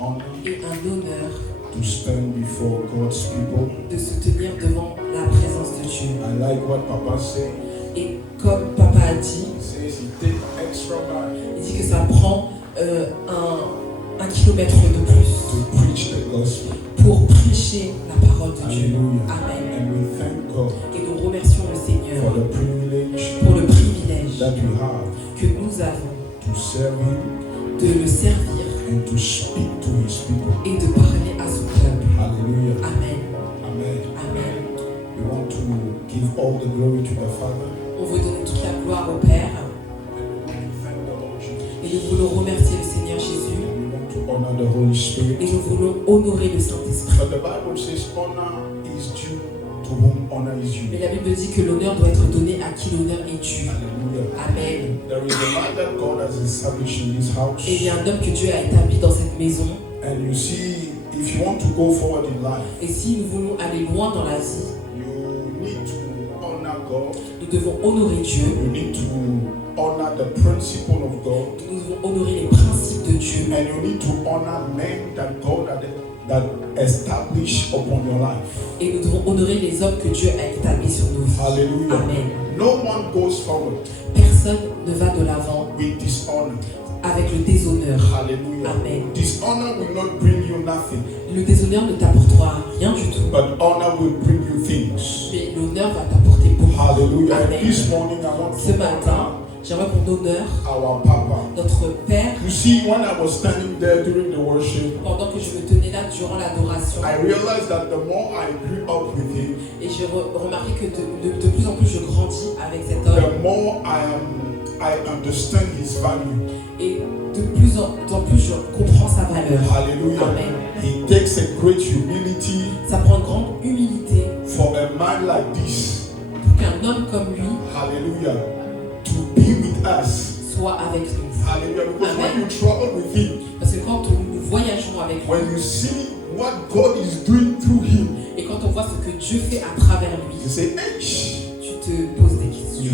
honor et un honneur to stand before God's people. de se tenir devant la présence de Dieu. I like what Papa said. Et comme Papa a dit, He says he takes extra mile il dit que ça prend un kilomètre de plus to preach the gospel. pour prêcher la parole de Dieu. Hallelujah. Amen. And we thank God Et nous remercions le for Seigneur the privilege pour le privilège that we have que nous avons to serve Him de le servir and to speak to His people. et de parler à son peuple. Hallelujah. Amen. Amen. Amen. We want to give all the glory to the Father. On veut donner toute la gloire au Père And we want to thank the Lord Jesus. et nous voulons remercier le Seigneur Jésus And we want to honor the Holy Spirit. et nous voulons honorer le Saint-Esprit. But the Bible says honor is due to whom honor is Mais due. la Bible dit que l'honneur doit être donné à qui l'honneur est dû. Hallelujah. Amen. There is a man that God has established in this house. Et il y a un homme que Dieu a établi dans cette maison. And you see, if you want to go forward in life, Et si nous voulons aller loin dans la vie, you need to honor God. nous devons honorer Dieu. You need to honor the principle of God. Nous devons honorer les principes de Dieu. And you need to honor men that God that established upon your life. Et nous devons honorer les hommes que Dieu a établis sur nos vies. Hallelujah. Amen. No one goes forward Personne ne va de l'avant with dishonor. avec le déshonneur. Hallelujah. Amen. Dishonor will not bring you nothing, Le déshonneur ne t'apportera rien du tout. but honor will bring you things. Mais l'honneur va t'apporter beaucoup. Hallelujah. And Amen. this morning I want Ce to matin, honor j'aimerais qu'on honore our Papa. notre Père. You see, when I was standing there during the worship, Pendant que je me tenais là durant l'adoration, I realized that the more I grew up with him, et j'ai remarqué que de plus en plus je grandis avec cet homme, the more I understand his value. et de plus en plus je comprends sa valeur. Hallelujah. Amen. He takes a great humility Ça prend une grande humilité for a man like this. pour qu'un homme comme lui Hallelujah. To be with us. soit avec nous. Hallelujah. Because Amen. when you travel with him, Parce que quand nous voyageons avec lui, when you see what God is doing through him, et quand on voit ce que Dieu fait à travers lui, you say, hey, tu te poses des questions.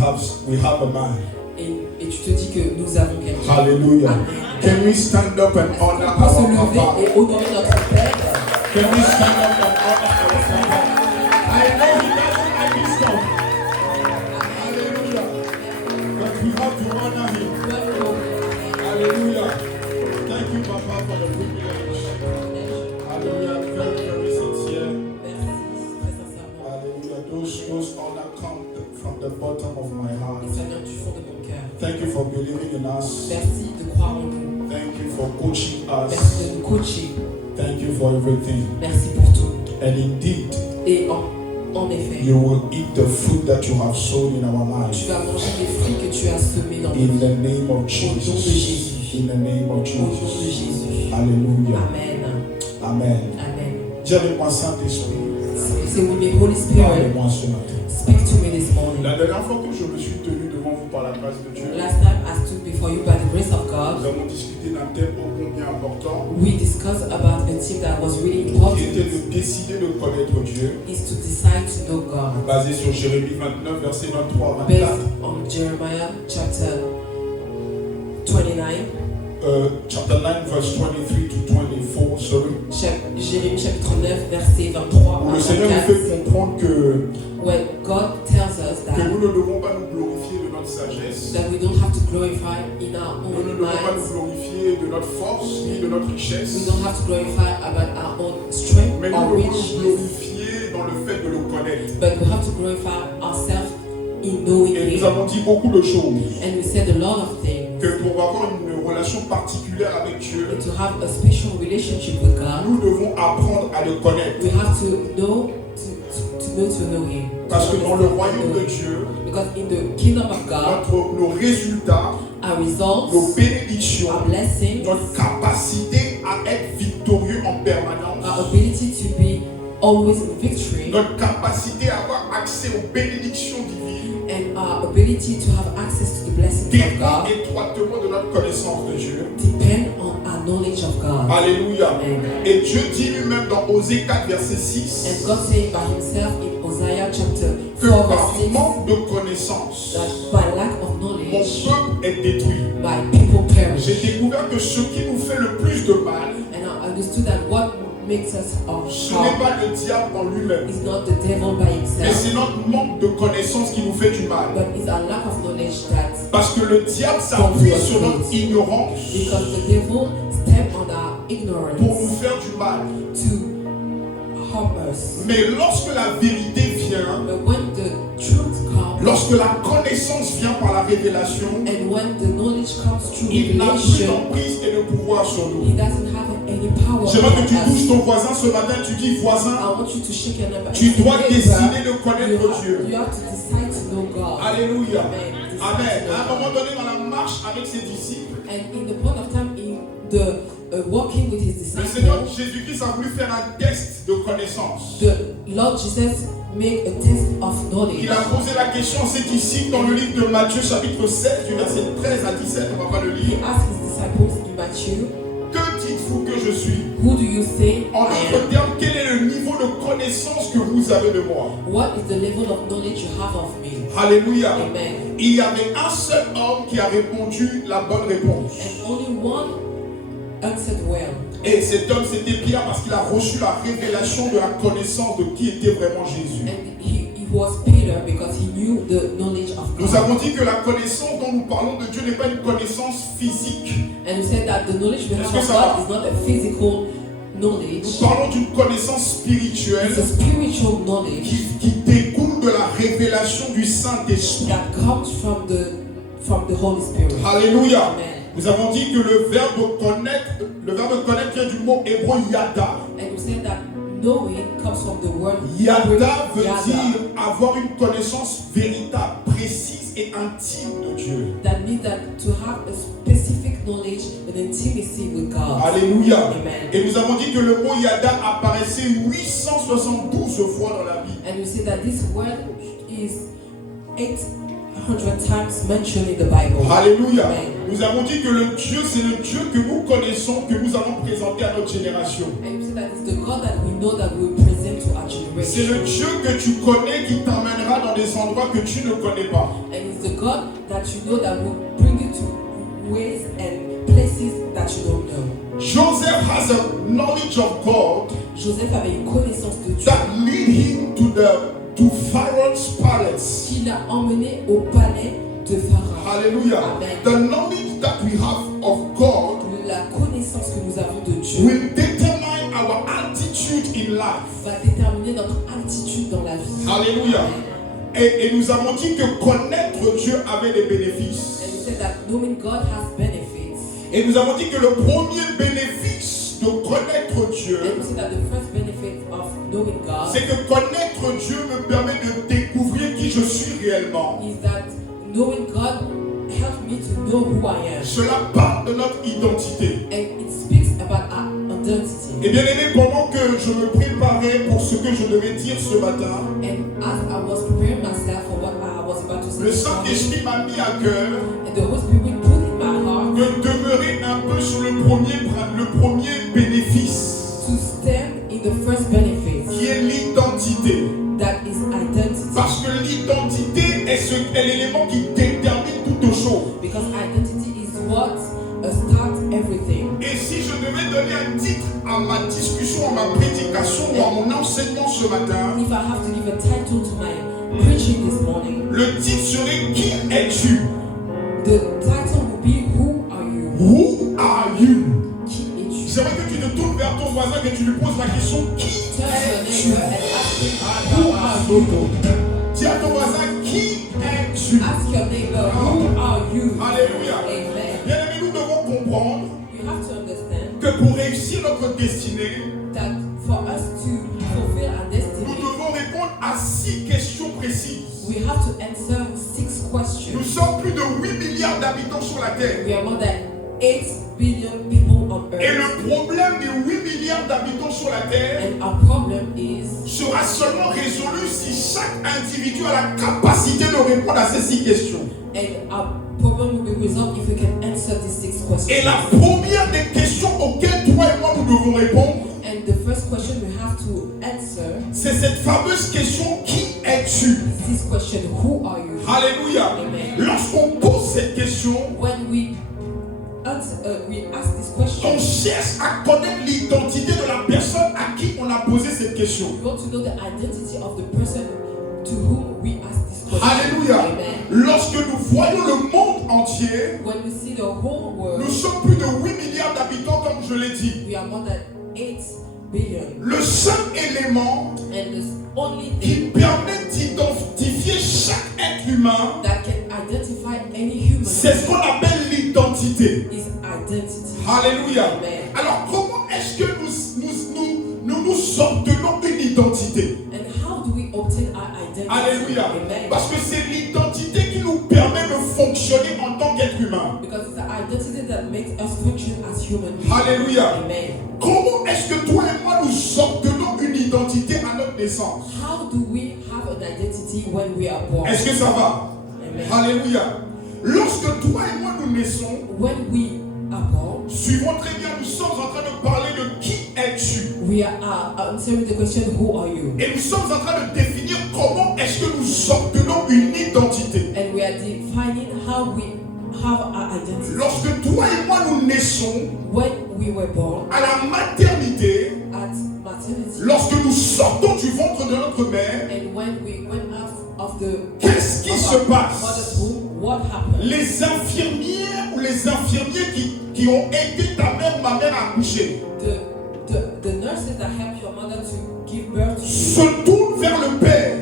we have a man. Et tu te dis que nous avons quelqu'un. Hallelujah. Amen. Can we stand up and On honor peut se our lever Papa? et honorer notre Père. Can we stand up and honor our Papa? I know he doesn't like this stuff. Hallelujah. But we have to honor him. Hallelujah. Thank you, Papa, for the privilege. Hallelujah. Very, very sincere. Merci, très sincèrement. Hallelujah. Those honor come from the bottom of my heart. Et ça vient du fond de mon cœur. Thank you for believing in us. Merci de croire en nous. Thank you for coaching us. Merci de nous coacher. Thank you for everything. Merci pour tout. And indeed, Et en effet, you will eat the fruit that you have sown in our tu lives. vas manger les fruits que tu as semés dans nos In vies. the name of Au nom de Jesus. Jésus. In the name of Au nom de Jesus. Jésus. Hallelujah. Amen. Amen. Amen. Dis-moi, Saint-Esprit, Say with me, Holy Spirit, parlez-moi ce matin. speak to me this morning. La dernière fois que je me suis tenu devant vous par la grâce de Dieu, Last time I stood before you by the grace of nous God, avons discuté d'un thème ô combien important, we discussed about a theme that was really qui important. était de décider de connaître Dieu, Is to decide to know God. basé sur Jérémie 29, versets 23 à 24. Based on Jeremiah chapter 29, Chapter 9, verse 23 to 24, sorry. Jérémie chapitre 9, verset 23 Où à le Seigneur nous 24, fait comprendre que where God tells us that, nous ne devons pas nous glorifier de notre sagesse, that we don't have to glorify in our nous ne own devons pas nous minds, glorifier de notre force ni de notre we richesse, don't have to glorify about our own strength mais nous or devons nous riches, glorifier dans le fait de le connaître. but we have to glorify ourselves in Et knowing nous Him. avons dit beaucoup de choses, And we said a lot of things. que pour avoir une relation particulière avec Dieu, And to have a special relationship with God, nous devons apprendre à le connaître. we have to know to know Him. Parce que dans le royaume de Dieu, Because in the kingdom of God, nos résultats, our results, nos bénédictions, our blessings, notre capacité à être victorieux en permanence, our ability to be always in victory, notre capacité à avoir accès aux bénédictions divines and our ability to have access to the blessings of dépend God étroitement de notre connaissance de Dieu. depend on our knowledge of God. Alléluia. Amen. Et Dieu dit lui-même dans Osée 4, verset 6, And God said by Himself in Isaiah chapter que 4 par verse 6 manque de connaissance, that by lack of mon knowledge, peuple est détruit. my people perish. J'ai découvert que ce qui nous fait le plus de mal, And I understood that what makes us ce n'est harm pas le diable en lui-même, is not the devil by mais himself, c'est notre manque de connaissance qui nous fait du mal. but is our lack of knowledge that, Parce que le diable s'appuie sur notre ignorance because the devil step on our pour ignorance nous faire du mal. to harm us. Mais lorsque la vérité vient, But when the truth comes, lorsque la connaissance vient par la révélation, and when the knowledge comes through il n'a plus revelation, d'emprise et de pouvoir sur he nous. doesn't have any power J'aimerais que tu over touches us. ton voisin ce matin, tu dis voisin, I want you to shake your number. tu dois Neighbor, décider de connaître Dieu. you have to decide to know God. Alléluia. Amen. Decide Amen. to know À un God. moment donné dans la marche avec ses disciples, And in the point of time in the walking with his le Seigneur disciples, Jésus-Christ a voulu faire un test de connaissance. the Lord Jesus made a test of knowledge. Il a posé la question à ses disciples dans le livre de Matthieu chapitre 16 du verset 13 à 17, on ne va pas le He lire. asked his disciples in Matthew, Que dites-vous que je suis? who do you say En I am? d'autres termes, quel est le niveau de connaissance que vous avez de moi? What is the level of knowledge you have of me? Alléluia. Amen. Il y avait un seul homme qui a répondu la bonne réponse. And only one answered well. Et cet homme, c'était Pierre parce qu'il a reçu la révélation de la connaissance de qui était vraiment Jésus. And he was Peter because he knew the knowledge of Nous God. avons dit que la connaissance dont nous parlons de Dieu n'est pas une connaissance physique. And we said that the knowledge we have Est-ce que of ça va? God is not a physical knowledge. Nous parlons d'une connaissance spirituelle It's a spiritual knowledge qui découle de la révélation du Saint-Esprit. that comes from the Holy Spirit. Alléluia. Amen. Nous avons dit que le verbe connaître vient du mot hébreu yada. And we said that knowing comes from the word Yada veut yada. dire avoir une connaissance véritable, précise et intime de Dieu. That means that to have a specific knowledge and intimacy with God. Alléluia. Amen. Et nous avons dit que le mot yada apparaissait 872 fois dans la Bible. And we say that this word is 800 times mentioned in the Bible. Alléluia. Amen. Nous avons dit que le Dieu, c'est le Dieu que nous connaissons, que nous avons présenté à notre génération. And we say that it's the God that we know that we present to our C'est generation. le Dieu que tu connais qui t'emmènera dans des endroits que tu ne connais pas. And it's the God that you know that will bring you to ways and places that you don't know. Joseph has a knowledge of God Joseph avait une connaissance de Dieu that lead him to Pharaoh's palace. qui l'a emmené au palais de Pharaon. Hallelujah. Amen. The knowledge that we have of God La connaissance que nous avons de Dieu will determine our attitude in life. va déterminer notre attitude dans la vie. Alléluia. Amen. Et nous avons dit que connaître Dieu avait des bénéfices. And we said that knowing God has benefits. Et nous avons dit que le premier bénéfice de connaître Dieu, And we said that the first benefit of knowing God c'est que connaître Dieu me permet de découvrir qui je suis réellement. is that knowing God helps me to know who I am. Cela parle de notre identité. And it speaks about our identity. Et bien aimé, pendant que je me préparais pour ce que je devais dire ce matin, And as I was preparing myself for what I was about to say le this morning, Saint-Esprit m'a mis à cœur and the Holy Spirit put in my heart de demeurer un peu sur le premier bénéfice, to stand in the first benefit, qui est l'identité. that is identity. Parce que l'identité est l'élément qui détermine toute chose. Because identity is what starts everything. Et si je devais donner un titre à ma discussion, à ma prédication ou à mon enseignement ce matin, If I have to give a title to my preaching this morning, le titre serait Qui es-tu? the title would be Who are you? Who are you? Qui es-tu? J'aimerais que tu te tournes vers ton voisin et que tu lui poses la question Qui Turn to your es-tu? neighbor and ask him, Who are you? Dis à ton voisin Qui es-tu? Ask your neighbor, Who are you? Alléluia. Amen. Bien aimé, nous devons comprendre You have to understand que pour réussir notre destinée, that for us to fulfill our nous destiny, devons répondre à 6 questions précises. we have to answer 6 Nous questions. sommes plus de 8 milliards d'habitants sur la Terre. We are more than 8 billion people on Et earth. le problème des 8 milliards d'habitants sur la Terre And our problem is sera seulement résolu si chaque individu a la capacité de répondre à ces 6 questions. and our problem will be resolved if we can answer these 6 questions. Et la première des questions auxquelles toi et moi nous devons répondre, And the first question we have to answer c'est cette fameuse question Qui es-tu? is this question, Who are you? Alléluia. Amen. Lorsqu'on pose cette question, When we we ask this question. On cherche à connaître l'identité de la personne à qui on a posé cette question. We want to know the identity of the person to whom we ask this question. Alléluia. Amen. Lorsque nous voyons le monde entier, When we see the whole world, nous sommes plus de 8 milliards d'habitants, comme je l'ai dit. we are more than 8 billion. Le seul élément And the only qui thing permet d'identifier chaque être humain, that can identify any human c'est ce qu'on appelle l'identité. is identity. Alléluia. Amen. Alors, comment est-ce que nous obtenons une identité? And how do we obtain our identity? Alléluia. Amen. Parce que c'est l'identité qui nous permet de fonctionner en tant qu'être humain. Because it's the identity that makes us function as human beings. Alléluia. Amen. Comment est-ce que toi et moi nous obtenons une identité à notre naissance? How do we have an identity when we are born? Est-ce que ça va? Amen. Alléluia. Lorsque toi et moi nous naissons, When we are born, suivons très bien, nous sommes en train de parler de qui es-tu? we are answering the question, who are you? Et nous sommes en train de définir comment est-ce que nous obtenons une identité. And we are defining how we have our identity. Lorsque toi et moi nous naissons When we were born à la maternité, at maternity, lorsque nous sortons du ventre de notre mère, and when we went out of the qu'est-ce qui se passe? mother's womb, what happened? Les infirmières ou les infirmiers qui ont aidé ta mère ou ma mère à accoucher The nurses that help your mother to give birth to you se tournent vers le Père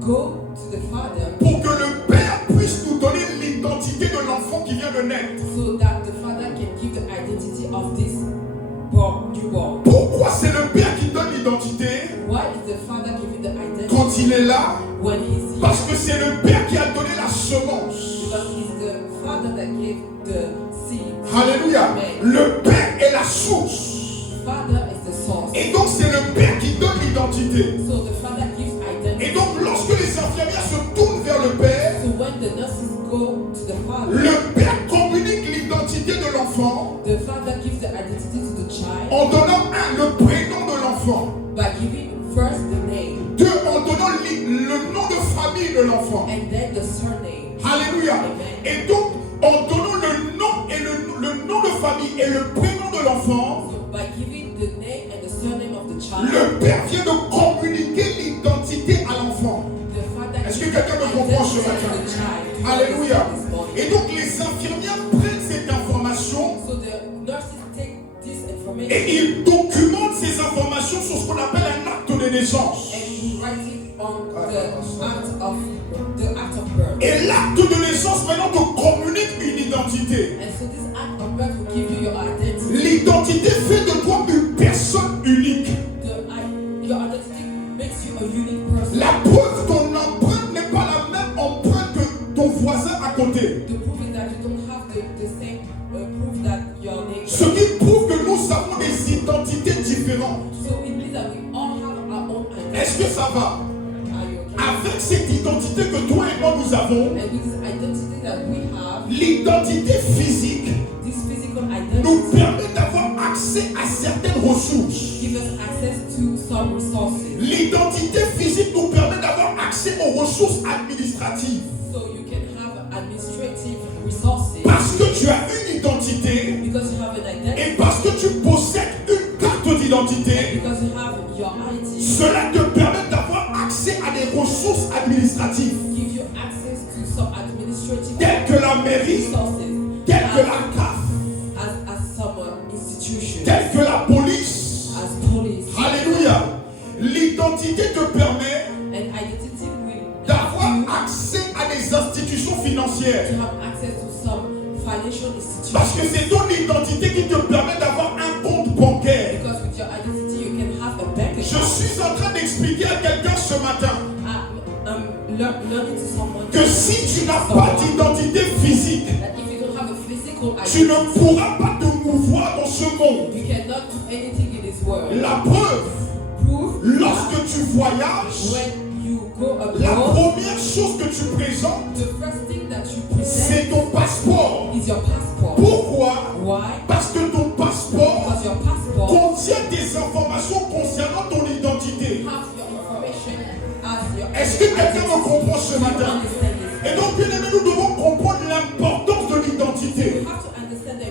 go to the father pour que le Père puisse nous donner l'identité de l'enfant qui vient de naître. so that the father can give the identity of this newborn. Pourquoi c'est le Père qui donne l'identité Why is the father giving the identity quand il est là? when he's here? Parce que c'est le Père qui a donné la semence. Because he's the father that gave the seed. Alléluia. Amen. Le Père est la source. Father is the source. Et donc c'est le Père qui donne l'identité. So the father gives identity. Et donc lorsque les infirmières se tournent vers le Père, So when the nurses go to the father, le Père communique l'identité de l'enfant the father gives the identity to the child en donnant le prénom de l'enfant, by giving first the name en donnant le nom de famille de l'enfant. and then the surname. Alléluia. Amen. Et donc en donnant le nom et le nom de famille et le prénom de l'enfant, So by giving the name and the surname of the child, le Père vient de communiquer l'identité à l'enfant. the father Est-ce que gives quelqu'un me comprend ce identity matin? to the child. Alléluia. This morning. Et donc les infirmières prennent cette information So the nurses take this information et ils documentent ces informations sur ce qu'on appelle un acte de naissance. and you write it on the act of birth. Et l'acte de naissance maintenant te communique une identité. And so this act of birth will give you your identity. L'identité fait de toi une personne unique. Your identity makes you a unique person. La preuve, ton empreinte n'est pas la même empreinte que ton voisin à côté. The proof is that you don't have the same proof that your neighbor. Ce qui prouve que nous avons des identités différentes. So it means that we all have our own identity. Est-ce que ça va? Are you okay? Avec cette identité que toi et moi nous avons, And with this identity that we have, l'identité physique this physical nous identity permet d'avoir accès à certaines ressources. gives us access to some resources. L'identité physique nous permet d'avoir accès aux ressources administratives. So you can have administrative resources Parce que tu as une identité because you have an identity, et parce que tu possèdes une carte d'identité, because you have your ID, cela te permet d'avoir accès à des ressources administratives give you access to some administrative telles que la mairie, resources, telles que la CAF, as some institutions, telles que la police. as police. Alléluia. L'identité te permet And identity will d'avoir help you accès à des institutions financières. to have access to some financial Parce que institutions. c'est ton identité qui te permet d'avoir un compte bancaire. Because with your identity you can have a bank Je account. suis en train d'expliquer à quelqu'un ce matin Learning to someone que si tu n'as pas d'identité physique, that if you don't have a physical tu ne identity, pourras pas te mouvoir dans ce monde. you cannot do anything in this world. La preuve, Proof, lorsque tu voyages, when you go la abroad, première chose que tu présentes, the first thing that you present c'est ton passeport. is your passport. Pourquoi? Why? Parce que ton passeport Because your passport contient des informations concernant ton identité. has your information as your Est-ce que quelqu'un me comprend ce You matin? understand this? Et donc, bien aimé, nous devons comprendre l'importance de l'identité. You have to understand the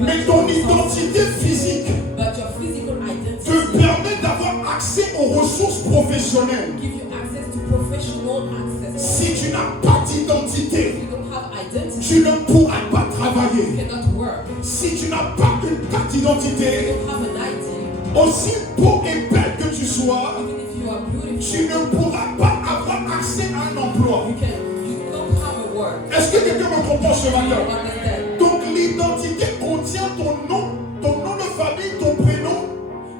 Mais ton identité physique But your physical identity te permet d'avoir accès aux ressources professionnelles. gives you access to professional access. Si tu n'as pas If d'identité, you don't have identity, tu ne pourras pas you travailler. cannot work. Si tu n'as pas une carte If d'identité, you don't have an ID, aussi beau et belle que tu sois, even if you are beautiful, tu ne pourras pas avoir accès à un emploi. you don't have a work. Est-ce que quelqu'un me comprend ce You matin? understand? Donc l'identité contient ton nom de famille, ton prénom.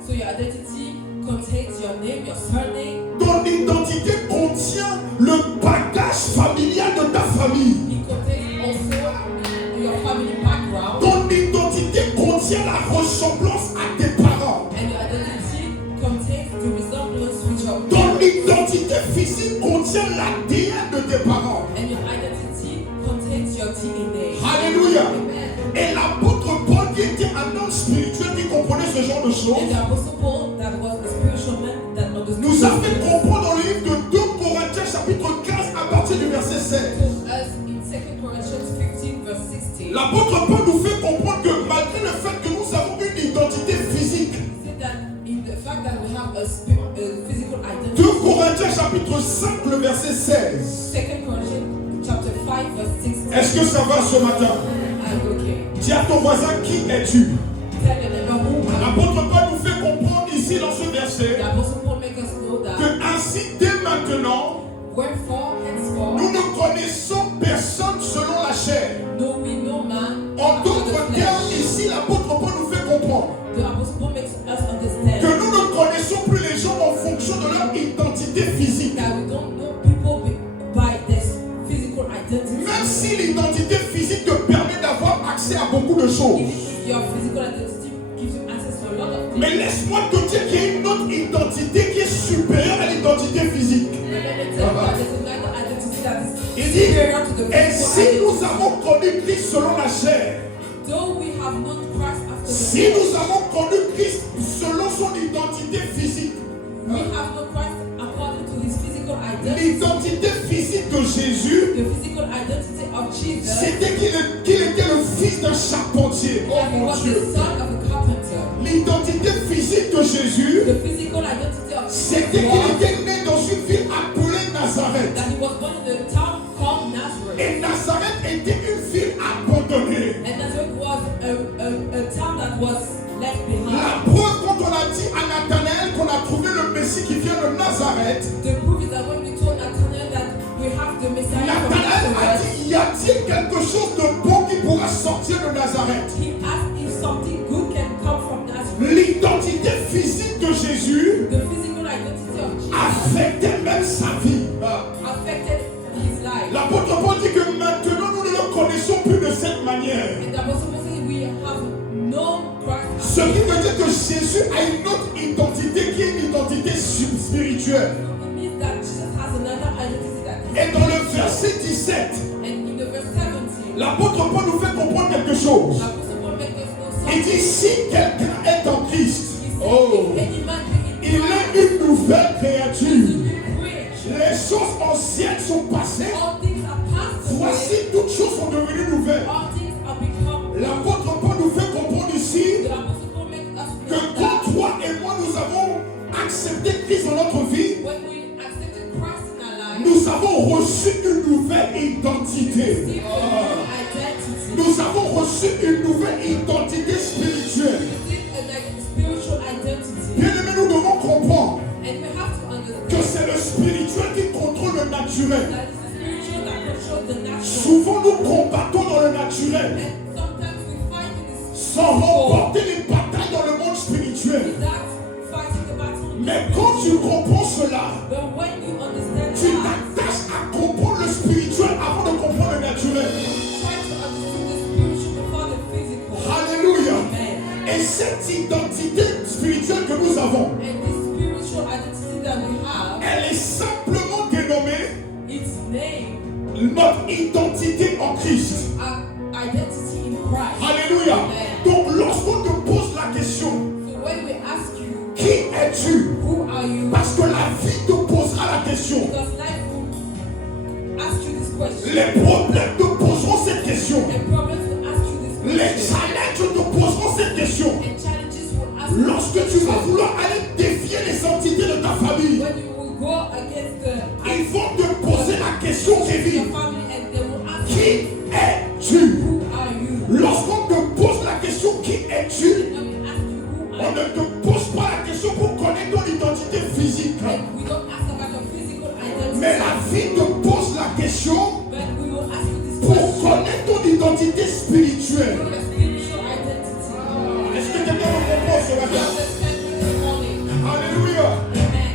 So your identity contains your name, your surname. Ton identité contient le bagage familial de ta famille. It contains also your family background. Ton identité contient la ressemblance à tes parents. And your identity contains the resemblance with your Ton parents. identité physique contient l'ADN de tes parents. And your identity contains your DNA. Alléluia. Amen. Et l'apôtre Paul, qui était un homme spirituel qui comprenait ce genre de And choses, the apostle Paul, that was a spiritual man that understood nous a fait this, comprendre dans le livre de 2 Corinthiens chapitre 15 à partir du verset 16. told us in 2 Corinthians 15 verse 16. L'apôtre Paul nous fait comprendre que malgré le fait que nous avons une identité physique, He said that in the fact that we have a physical 2 identity, Corinthiens chapitre 5 le verset 16. 2 Corinthians chapter 5 verse 16. Est-ce que ça va ce matin? Okay. Dis à ton voisin, qui es-tu? Tell your neighbor who are you. L'apôtre Paul nous fait comprendre ici dans ce verset The apostle Paul make us know que that ainsi dès maintenant, wherefore nous henceforth ne connaissons personne selon la chair. know we no man En after the d'autres termes, flesh. ici l'apôtre Paul nous fait comprendre The apostle Paul makes us que understand nous ne connaissons plus les gens en fonction de leur identité physique. that we don't know people by their physical identity. Même si l'identité physique te permet d'avoir accès à beaucoup de choses. Even if your physical identity gives you access to a lot of things. Mais laisse-moi te dire qu'il y a une autre identité qui est supérieure à l'identité physique. But let me tell you that there's another identity that Il is dit, superior to the et physical si nous identity. avons connu Christ selon la chair, Though we have known Christ after the si flesh, nous avons connu Christ selon son identité physique, we have known Christ according to his physical identity. l'identité physique de Jésus, The physical identity of Jesus, c'était qu'il était le fils d'un charpentier. Oh that he mon was Dieu. the son of a carpenter. L'identité physique de Jésus, The physical identity of c'était Jesus qu'il was était né dans une ville appelée Nazareth. that he was born in a town called Nazareth. Et Nazareth était une ville abandonnée. And Nazareth was a town that was left behind. La preuve quand on a dit à Nathanaël qu'on a trouvé le Messie qui vient de Nazareth, The proof is that when we told Nathanael that we have the Messiah from Nathanaël a Nazareth, dit, y a-t-il quelque chose de bon qui pourra sortir de Nazareth? he asked if something good can come from Nazareth. L'identité physique de Jésus The physical identity of Jesus affectait même sa vie. affected his life. L'apôtre Paul dit que maintenant nous ne le connaissons plus de cette manière. And the apostle Paul said we have known Christ. Ce qui veut dire que Jésus a une autre identité qui est une identité spirituelle. It means that Jesus has another identity that is. Et dans le verset 17, And in the verse 17, l'apôtre Paul nous fait comprendre quelque chose. the apostle Paul makes us know Il something. dit si quelqu'un est en Christ, He said, oh, if any man be il in est Christ, une nouvelle he is créature. a new creature. Les choses anciennes sont passées. All things are passed away. Voici toutes choses sont devenues nouvelles. All things are become. L'apôtre Paul nous fait comprendre ici The apostle Paul makes us que know quand that toi et moi nous avons accepté Christ dans notre vie, when we accepted Christ in our life, nous avons reçu une nouvelle identité. we receive a new identity. Nous avons reçu une nouvelle identité spirituelle. We receive a spiritual identity. Bien aimé, nous devons comprendre And we have to que understand c'est le spirituel qui contrôle le naturel. that it's the spiritual that controls the natural. Souvent nous combattons dans le naturel And sometimes we fight in this sans remporter les batailles dans le monde spirituel. without fighting the battle. Mais quand tu comprends cela, But when you understand tu that, t'attaches à comprendre le spirituel avant de comprendre le naturel. try to understand the spiritual before the physical. Alléluia. Amen. Et cette identité spirituelle que nous avons, And this spiritual identity that we have, elle est simplement dénommée its name, notre identité en Christ. our identity in Christ. Alléluia. Amen. Donc lorsqu'on te pose la question, So when we ask you, qui es-tu? who are you? Parce que la vie te posera la question. Because life will ask you this question. Les problèmes te poseront cette question. And problems will ask you this Les question. challenges te questions. And challenges will ask you Lorsque tu vas vouloir aller défier les entités de ta famille, when you will go against ils vont te poser la question, your Kevin. family, and they will ask Qui you, es-tu? who are you? Lorsqu'on te pose la question, qui es-tu? When we ask you, who On are ne you? te pose pas la question pour connaître ton identité physique. And we don't ask about your physical identity, Mais la vie te pose la question but we will ask you this pour question. connaître ton identité spirituelle. Your spiritual identity. Est-ce que quelqu'un me comprend ce You matin? understand me this morning? Alléluia. Amen.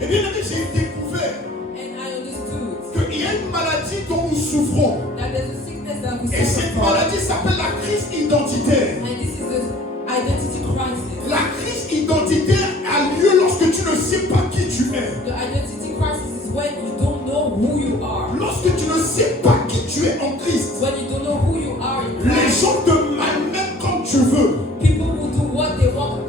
Et bien, j'ai découvert And I understood qu'il y a une maladie dont nous souffrons. that there's a sickness that we Et suffer cette from. maladie s'appelle la crise identitaire. And this is the identity crisis. La crise identitaire a lieu lorsque tu ne sais pas qui tu es. The identity crisis is when you don't know who you are. Lorsque tu ne sais pas qui tu es en Christ. When you don't know who you are in Les Christ. gens te malmènent comme tu veux. People will do what they want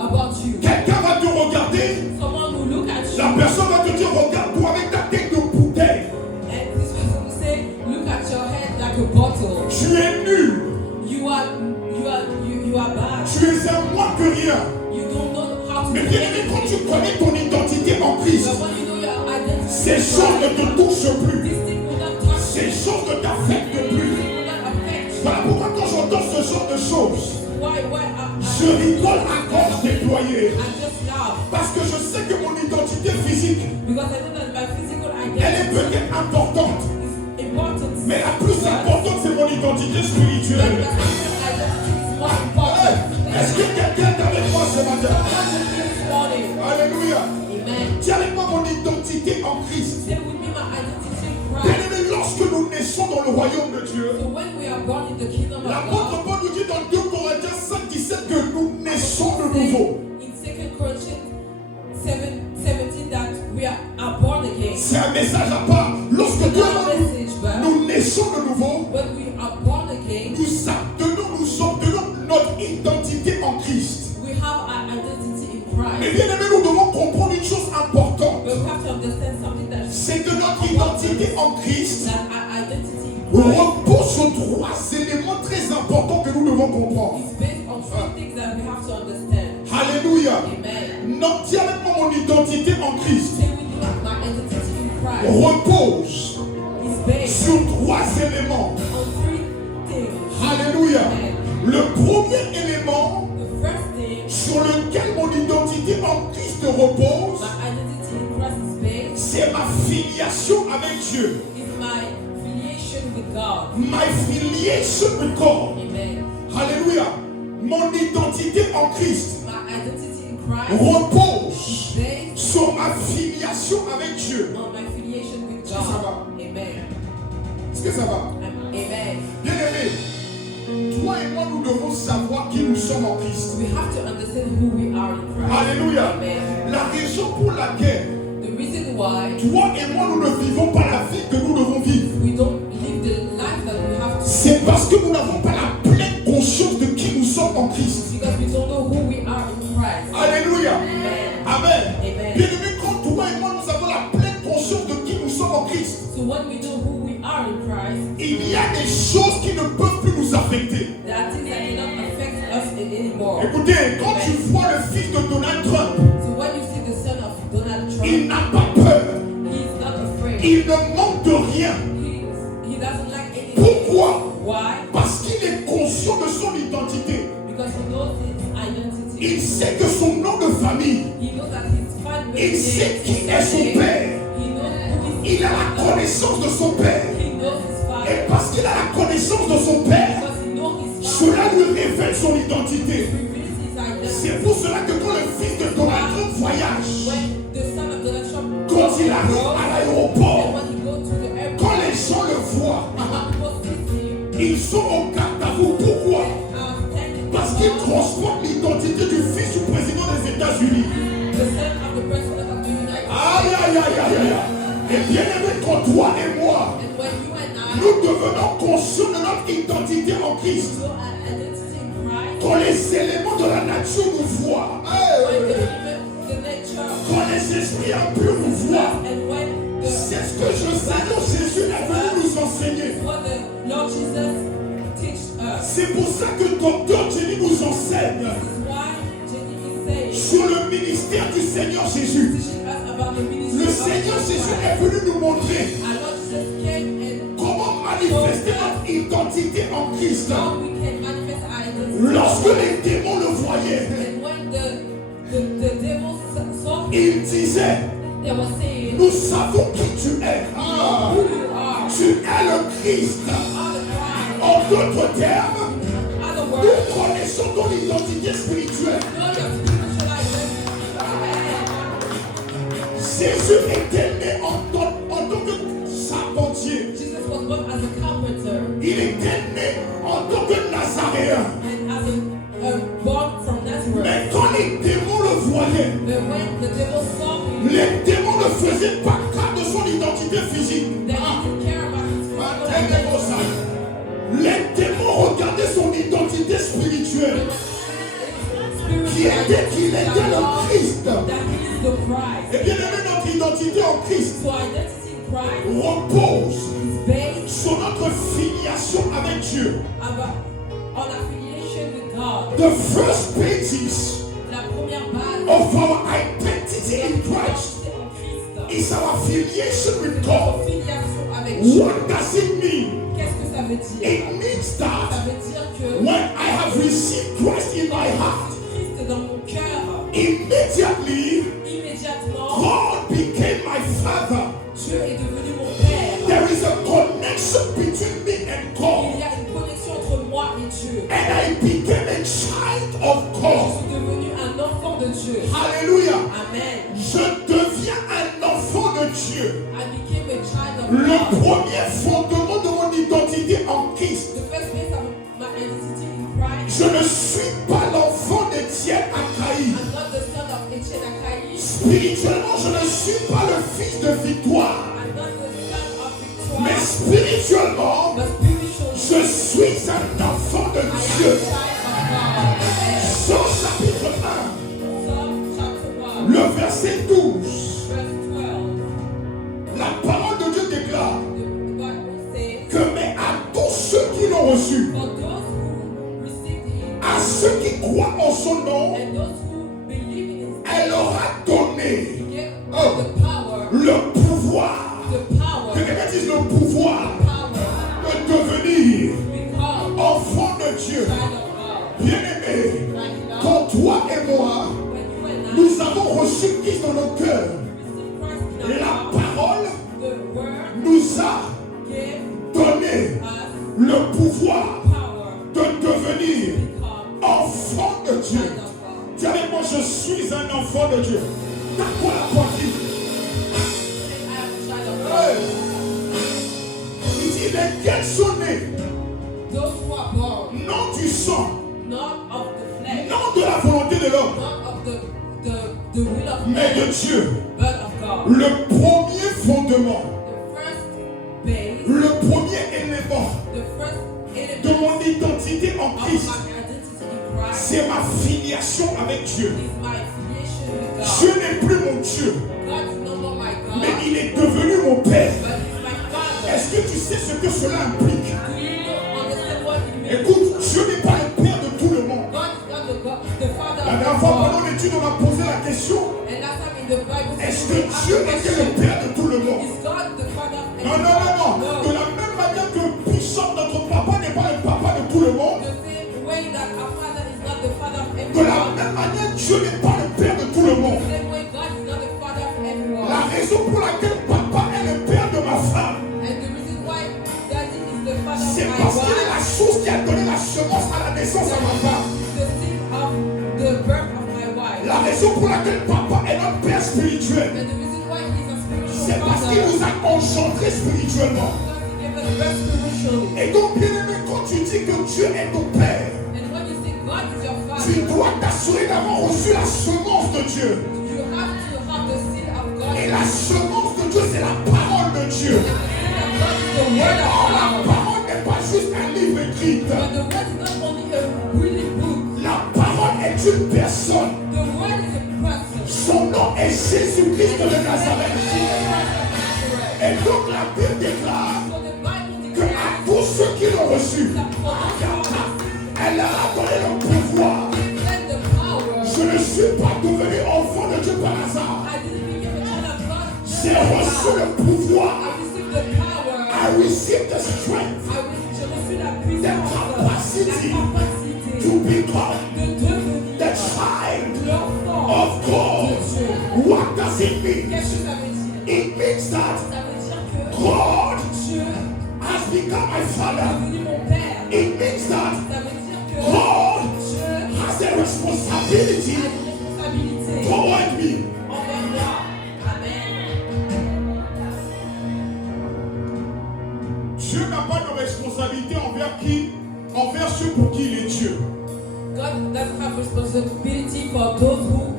about you. Quelqu'un va te regarder. Someone will look at La you personne va te dire, regarde-toi avec ta tête de bouteille. and this person will say, look at your head like a bottle. Tu es nul. You are bad. Tu es un moins que rien. You don't know how to Mais do bien aimé, quand tu anything. connais ton identité en Christ, But when you know your identity, ces choses ne te touchent plus. this thing will not touch you. Ces choses ne t'affectent This plus. thing will not affect you. Voilà pourquoi quand j'entends ce genre de choses, Why je rigole à gorge déployée. I just laugh Parce que je sais que mon identité physique, because I know that my physical elle est identity peut-être importante. is important. Mais la plus importante, c'est mon identité But spirituelle. my physical identity is more Hey, important. est-ce que quelqu'un est avec moi ce matin? Someone with me this morning. Alléluia. Amen. Dis avec moi mon identité en Christ. Say with me my identity in Bien Christ. aimé, lorsque nous naissons dans le royaume de Dieu, So when we are born in the kingdom of l'apôtre God, Paul nous dit dans 2 Corinthiens 5:17 que nous naissons de nouveau. in 2 Corinthians 7:17 that we are born again. C'est un message à part. Lorsque Dieu Not a message, but nous naissons de nouveau, when we are born again, nous obtenons notre identité en Christ. we have our identity in Mais Christ. bien aimé, nous devons comprendre une chose importante. But we have to understand something that C'est que notre identité en Christ our identity in Christ repose sur 3 éléments très importants que nous devons comprendre. is based on 3 things that we have to understand. Alléluia. Amen. Non, dis avec moi mon identité en Christ Say with you my identity in Christ repose is based sur 3 éléments. on 3 things. Alléluia. Amen. Le premier élément The first thing, sur lequel mon identité en Christ repose, my identity in Christ is based, c'est ma filiation avec Dieu. is my affiliation with God. My filiation with God. Amen. Alléluia. Mon identité en Christ My identity in Christ repose is based sur ma filiation avec Dieu. on my affiliation with Ça va. God. Amen. Est-ce que ça va? Amen. Bien aimé, toi et moi, nous devons savoir qui nous sommes en Christ. We have to understand who we are in Christ. Alléluia. Amen. La raison pour laquelle The reason why toi et moi, nous ne vivons pas la vie que nous devons vivre, we don't live the life that we have to c'est parce que nous n'avons pas la pleine conscience de qui nous sommes en Christ. because we don't know who we are in Christ. Alléluia. Amen. Amen. Amen. Bien aimé, quand toi et moi, nous avons la pleine conscience de qui nous sommes en Christ, So when we know who we are in Christ, il y a des choses qui ne peuvent plus nous affecter. there are things that cannot affect us anymore. Écoutez, quand tu vois le fils de Donald Trump, So when you see the son of Donald il Trump, n'a pas peur. he's not afraid. Il ne manque de rien. He doesn't like anything. Pourquoi? Why? Parce qu'il est conscient de son identité. Because he knows his identity. Il sait que son nom de famille, He knows that his family il sait qui est son père. He knows who is Il a la connaissance de son père. He knows his father. Et parce qu'il a la connaissance de son père, Because he knows his father. cela lui révèle son identité. Reveals his identity. C'est pour cela que quand le fils de Donald Trump voyage, When the son of Donald Trump quand il arrive à and l'aéroport, when he goes to the airport, quand les gens le voient, and when people see him, ils sont au garde à vous. Pourquoi? standing Parce qu'il before transporte l'identité du fils du président des États-Unis. the son of the president of the United Aïe, States. aïe, aïe, aïe, aïe. Et bien aimé, quand toi et moi, And when you and I nous devenons conscients de notre identité en Christ, know our identity in Christ, quand les éléments de la nature nous voient, when hey, the nature quand les esprits impurs nous voient, and when the c'est ce que je sais que Jésus est venu nous enseigner. what the Lord Jesus teach us. C'est pour ça que Docteur Jenny nous enseigne This is why Jenny is saying sur le ministère du Seigneur Jésus. teaching us about the ministry Le of Seigneur Jesus Jésus Christ. est venu nous montrer Our Lord Jesus came and comment manifester notre identité en Christ. how we can manifest our identity. Lorsque les démons le voyaient, And when the devil saw him, ils disaient, they were saying, nous savons qui tu es. who you are. Tu es le Christ. You are the Christ. En d'autres termes, In other nous words, connaissons ton identité spirituelle. know your spiritual identity. Jésus était né en tant que charpentier. Jesus was born as a carpenter Il était né en tant que Nazaréen. and as a born from Nazareth. Mais quand les démons le voyaient, But when the devil saw him, les démons ne faisaient pas cas de son identité physique. they didn't care about his physical identity. Les démons regardaient son identité spirituelle, qui était qu'il était le Christ. That he is the Christ. Et bien aimé, notre identité en Christ So identity in Christ repose is based sur notre filiation avec Dieu. on affiliation with God. The first basis La première base of our identity in Christ en Christ. is our affiliation with God. Affiliation avec Dieu. What does it mean? Qu'est-ce que ça veut dire? It means Ça that veut dire que when I have received Christ in my heart, Christ dans mon cœur, immediately immédiatement, God became my Father. Dieu est devenu mon Père. There is a connection between me and Il God, y a une connexion entre moi et Dieu. and I became a child of Je God. suis devenu un enfant de Dieu. Hallelujah. Amen. Je deviens un enfant de Dieu. I became a child of Le God. premier fondement de mon identité en Christ. The first place of my identity in Christ. Je ne suis pas l'enfant d'Étienne Akaï. I'm not the son of Etienne Akaï. Spirituellement, je ne suis pas le fils de Victoire. I'm not the son of Mais Victoire. spirituellement, But spiritually, je suis un enfant de I am a Dieu. child of God. Jean chapitre 1, Psalm chapter 1, le verset 12. verse 12. La parole de Dieu déclare The Bible says, que mais à tous ceux qui l'ont reçu, for those who received him à ceux qui croient en son nom, and those who believe in his elle leur a donné name, gave the power, le pouvoir. the power, Que quelqu'un dise le pouvoir power de devenir to become enfant de Dieu. child of God. Bien-aimé, Right now, quand toi et moi, when you and I nous avons reçu Christ dans nos cœurs, receive Christ in our la heart, parole the word nous a gave donné us le pouvoir power de devenir to become enfant de Dieu. child of God. Dis avec moi, je suis un enfant de Dieu. T'as quoi la poitrine? Say, I am a child of God. Hey. Il dit, lesquels sont nés, Those who are born, non du sang, not of the flesh, non de la volonté de l'homme, not of the will of mais de man, Dieu. but of God. Le premier fondement, The first base, le premier élément the first de element mon identité en of Christ, my identity in Christ c'est ma filiation avec Dieu. is my affiliation with Dieu God. n'est plus mon Dieu, God is no more my mais God, il est devenu mon Père. but He's my Father. Est-ce que tu sais ce que cela implique? Do you understand what it means? Écoute, Dieu n'est pas le Père de tout le monde. God is not the Father La of dernière fois, God. pendant l'étude, on a posé la question, And last time in the Bible, est-ce que Dieu était le Père de tout le monde? is God the Father of Non, non, non, non. De la même manière que Bishop, notre papa, n'est pas le papa de tout le monde, The same way that our Father is not the Father of de la everyone. même manière, Dieu n'est pas le Père de tout le monde. The same way God is not the Father of everyone. La raison pour laquelle papa est le Père de ma femme, And the reason why Daddy is the Father c'est of my parce qu'il est la wife chose qui a donné la semence à la naissance à ma femme. is the seed of the birth of my wife. La raison pour laquelle papa est notre Père spirituel, And the reason why He's a spiritual c'est parce qu'il Father nous a engendrés spirituellement. because He gave us birth spiritually. Et donc, bien aimé, quand tu dis que Dieu est ton Père, And when you say God is your tu Father, dois t'assurer d'avoir reçu la semence de Dieu. you have to have the seed of God. Et la semence de Dieu, c'est la parole de Dieu. That God is the Et word of or, la God. parole n'est pas juste un livre écrit. But the word is not only a reading book. La parole est une personne. The word is a person. Son nom est Jésus-Christ de Nazareth. Et donc la Bible déclare So the Bible que à declares tous ceux qui l'ont reçu, that for those who Elle leur a donné le pouvoir. Give them the power. Je ne suis pas devenu enfant de Dieu par hasard. I didn't become a child of God. J'ai reçu le pouvoir. I received the power. I received the strength J'ai reçu la puissance, capacity la capacité to become de devenir the child l'enfant of de God. Dieu. What does it mean? Qu'est-ce que ça veut dire? It means that Ça veut dire que God Dieu has become my est father. devenu mon père. It means that Ça veut dire que God Dieu has a responsibility a une responsabilité toward me. envers moi. Amen. Dieu n'a pas de responsabilité envers qui? Envers ceux pour qui il est Dieu. God doesn't have responsibility for those who,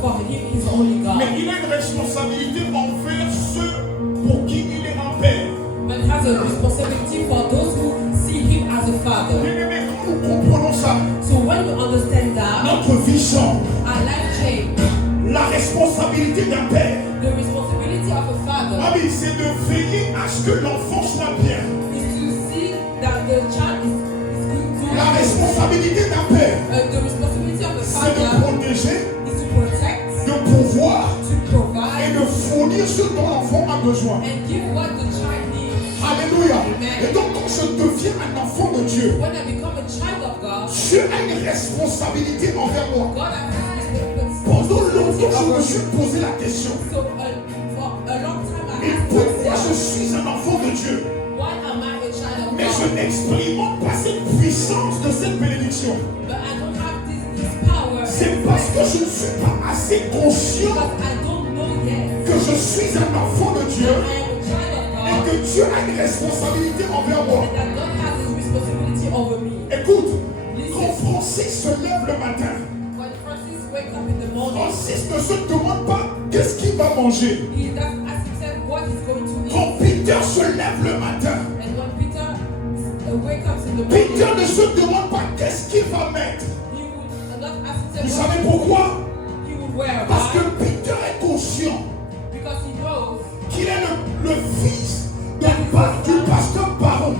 for him, is only God. Mais il a une responsabilité envers ceux pour qui il est un père. But he has a responsibility for those who see him as a father. Bien-aimés, quand nous comprenons ça, So when we understand that, notre vision, our life change. la responsabilité d'un père, The responsibility of a father ah oui, c'est de veiller à ce que l'enfant soit bien. is to see that the child is good La to responsabilité d'un père, the responsibility of a c'est de father protéger, is to protect, de pouvoir to et provide, de fournir ce dont l'enfant a besoin. and give what the child needs. Alléluia. Amen. Et donc quand je deviens un enfant de Dieu, When I become a child of God, Dieu a une responsabilité envers moi. God has a Pendant longtemps, responsibility je me over suis me. posé la question. So for a long time I Mais asked pourquoi je myself, suis un enfant de Dieu? why am I a child of Mais je God? n'expérimente pas cette puissance de cette bénédiction. But I don't have this power C'est parce que je ne suis pas assez conscient because I don't know yet que je suis un enfant de Dieu that I am a child of et God que Dieu a une responsabilité envers moi. and that God has his responsibility over me. Écoute, quand Listen, Francis se lève le matin, when Francis wakes up in the morning, Francis ne se demande pas qu'est-ce qu'il va manger. he does ask himself what he's going to eat. Quand Peter se lève le matin, And when Peter wakes up in the Peter morning, ne se demande pas qu'est-ce qu'il va mettre. he would not ask Vous himself savez what pourquoi? he would wear. Parce que Why? Peter est conscient Because he knows qu'il est le fils du pasteur Baron.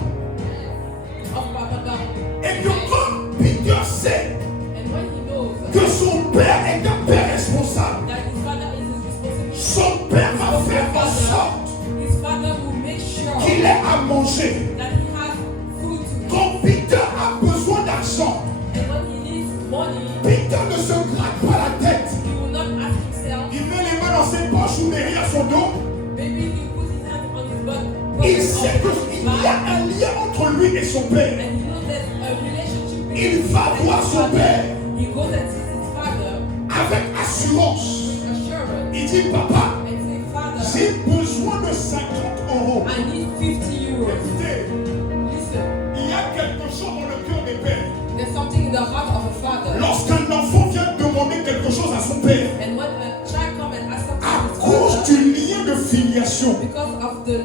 of Papa God. Et que quand Peter sait And when he knows que son père est un père responsable, that his father is his responsibility, son père va faire en sorte his father will make sure qu'il ait à manger. that he has food to eat. Quand Peter a besoin d'argent, And when he needs money, Peter ne se gratte pas la tête. he will not ask himself, Il met les mains dans ses poches ou derrière son dos. maybe he puts his hand on his butt, Il sait qu'il y a un lien entre lui et son père. and he knows there's a relationship Il between va him and voir his son father. père He goes and sees his father avec assurance. with assurance Il dit, papa, and say, Father, j'ai besoin de 50 euros. I need 50 euros. Écoutez, Listen, il y a quelque chose dans le cœur des pères. there's something in the heart of a father. Lorsqu'un enfant vient demander quelque chose à son père, And when a child comes and asks something à to his cause father, du lien de filiation, because of the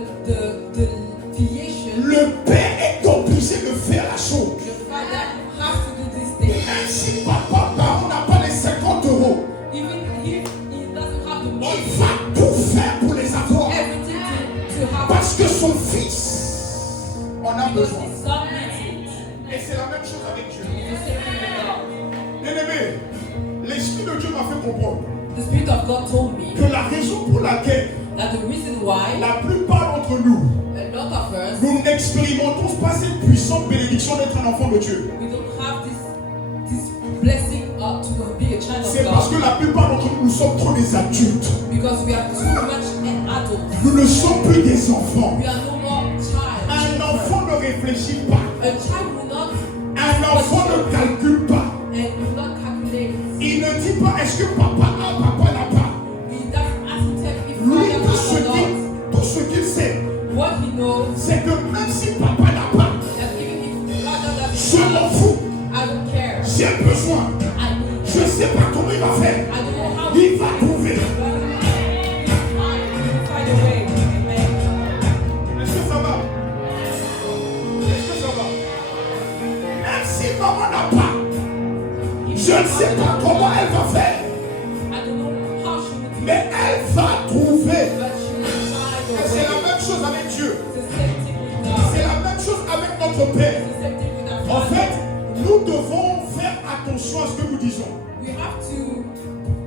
filiation, le père est obligé de faire la chose. the father has to do this thing. Même si papa Baron n'a pas les 50 euros, Even if he doesn't have the il money, va tout faire pour les avoir. everything to have, Parce que son fils en a because besoin. his son needs it. Et c'est la même chose avec Dieu. It's the same thing with God. Bien-aimé, l'Esprit de Dieu m'a fait comprendre The Spirit of God told me que la raison pour laquelle that the reason why la plupart d'entre nous, a lot of us, nous n'expérimentons pas cette puissante bénédiction d'être un enfant de Dieu, we don't have this blessing to be a child c'est of parce que God la plupart d'entre nous, nous sommes trop des adultes. because we are too much an adult. Nous ne sommes plus des enfants. We are no more child. Un enfant ne réfléchit pas. A child will not Un enfant ne calcule pas. and will not calculate. Il ne dit pas est-ce que papa a, papa n'a pas. He doesn't ask himself if Lui, father has or not. tout ce qu'il sait, What he knows c'est que même si papa n'a pas, that even if father je doesn't m'en have, fous. I don't care. J'ai besoin. I need. Je ne sais pas comment il va faire. I don't know how. Il va trouver. Find a way. Amen. Est-ce que ça va? Est-ce que ça va? Même si maman n'a pas, je ne sais pas comment elle va faire. I don't know how she would do Mais it, elle va trouver. but she will find Et a c'est way. la même chose avec Dieu. It's the same thing with God. C'est la même chose avec notre Père. It's the same thing with our En Father. fait, nous devons faire attention à ce que nous disons. We have to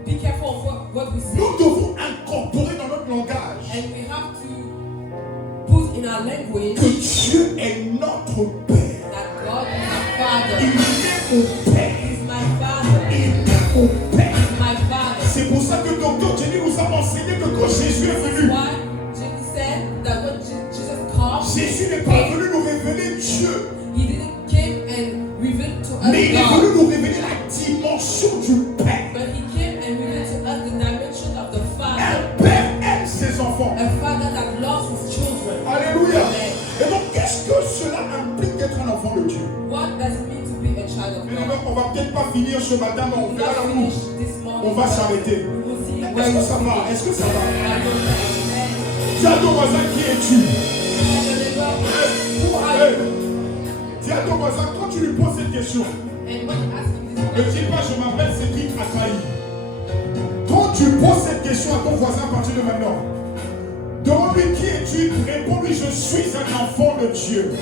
be careful of what we say. Nous devons incorporer dans notre langage And we have to put in our language que Dieu est notre Père. that God is our Father. Il est mon Père. He's my Father. Il est mon Père. He's my Father. C'est pour ça que Dr. Jenny nous a enseigné que quand Jésus est venu, Why Jesus said that when Jesus came, Jésus n'est pas venu nous révéler Dieu, He didn't came and revealed to us mais il est God, venu nous révéler la dimension du Père. but He came and revealed to us the dimension of the Father. Un Père aime ses enfants. A Father that loves His children. Alléluia. Amen. Et donc, qu'est-ce que cela implique d'être un enfant de Dieu? What does it mean to be a child of Mais God? on va peut-être pas finir ce matin, mais on We verra will la not finish course. this morning. On va but s'arrêter. We will see Est-ce where que we ça va? finish. Est-ce que ça va? Amen. Dis à ton voisin, qui es-tu? Who are Hey. you? Dis à ton voisin, quand tu lui poses cette question, And when you ask him this ne question, dis pas je m'appelle Cédric Ataï. Quand tu poses cette question à ton voisin à partir de maintenant, demande-lui qui es-tu, réponds-lui je suis un enfant de Dieu.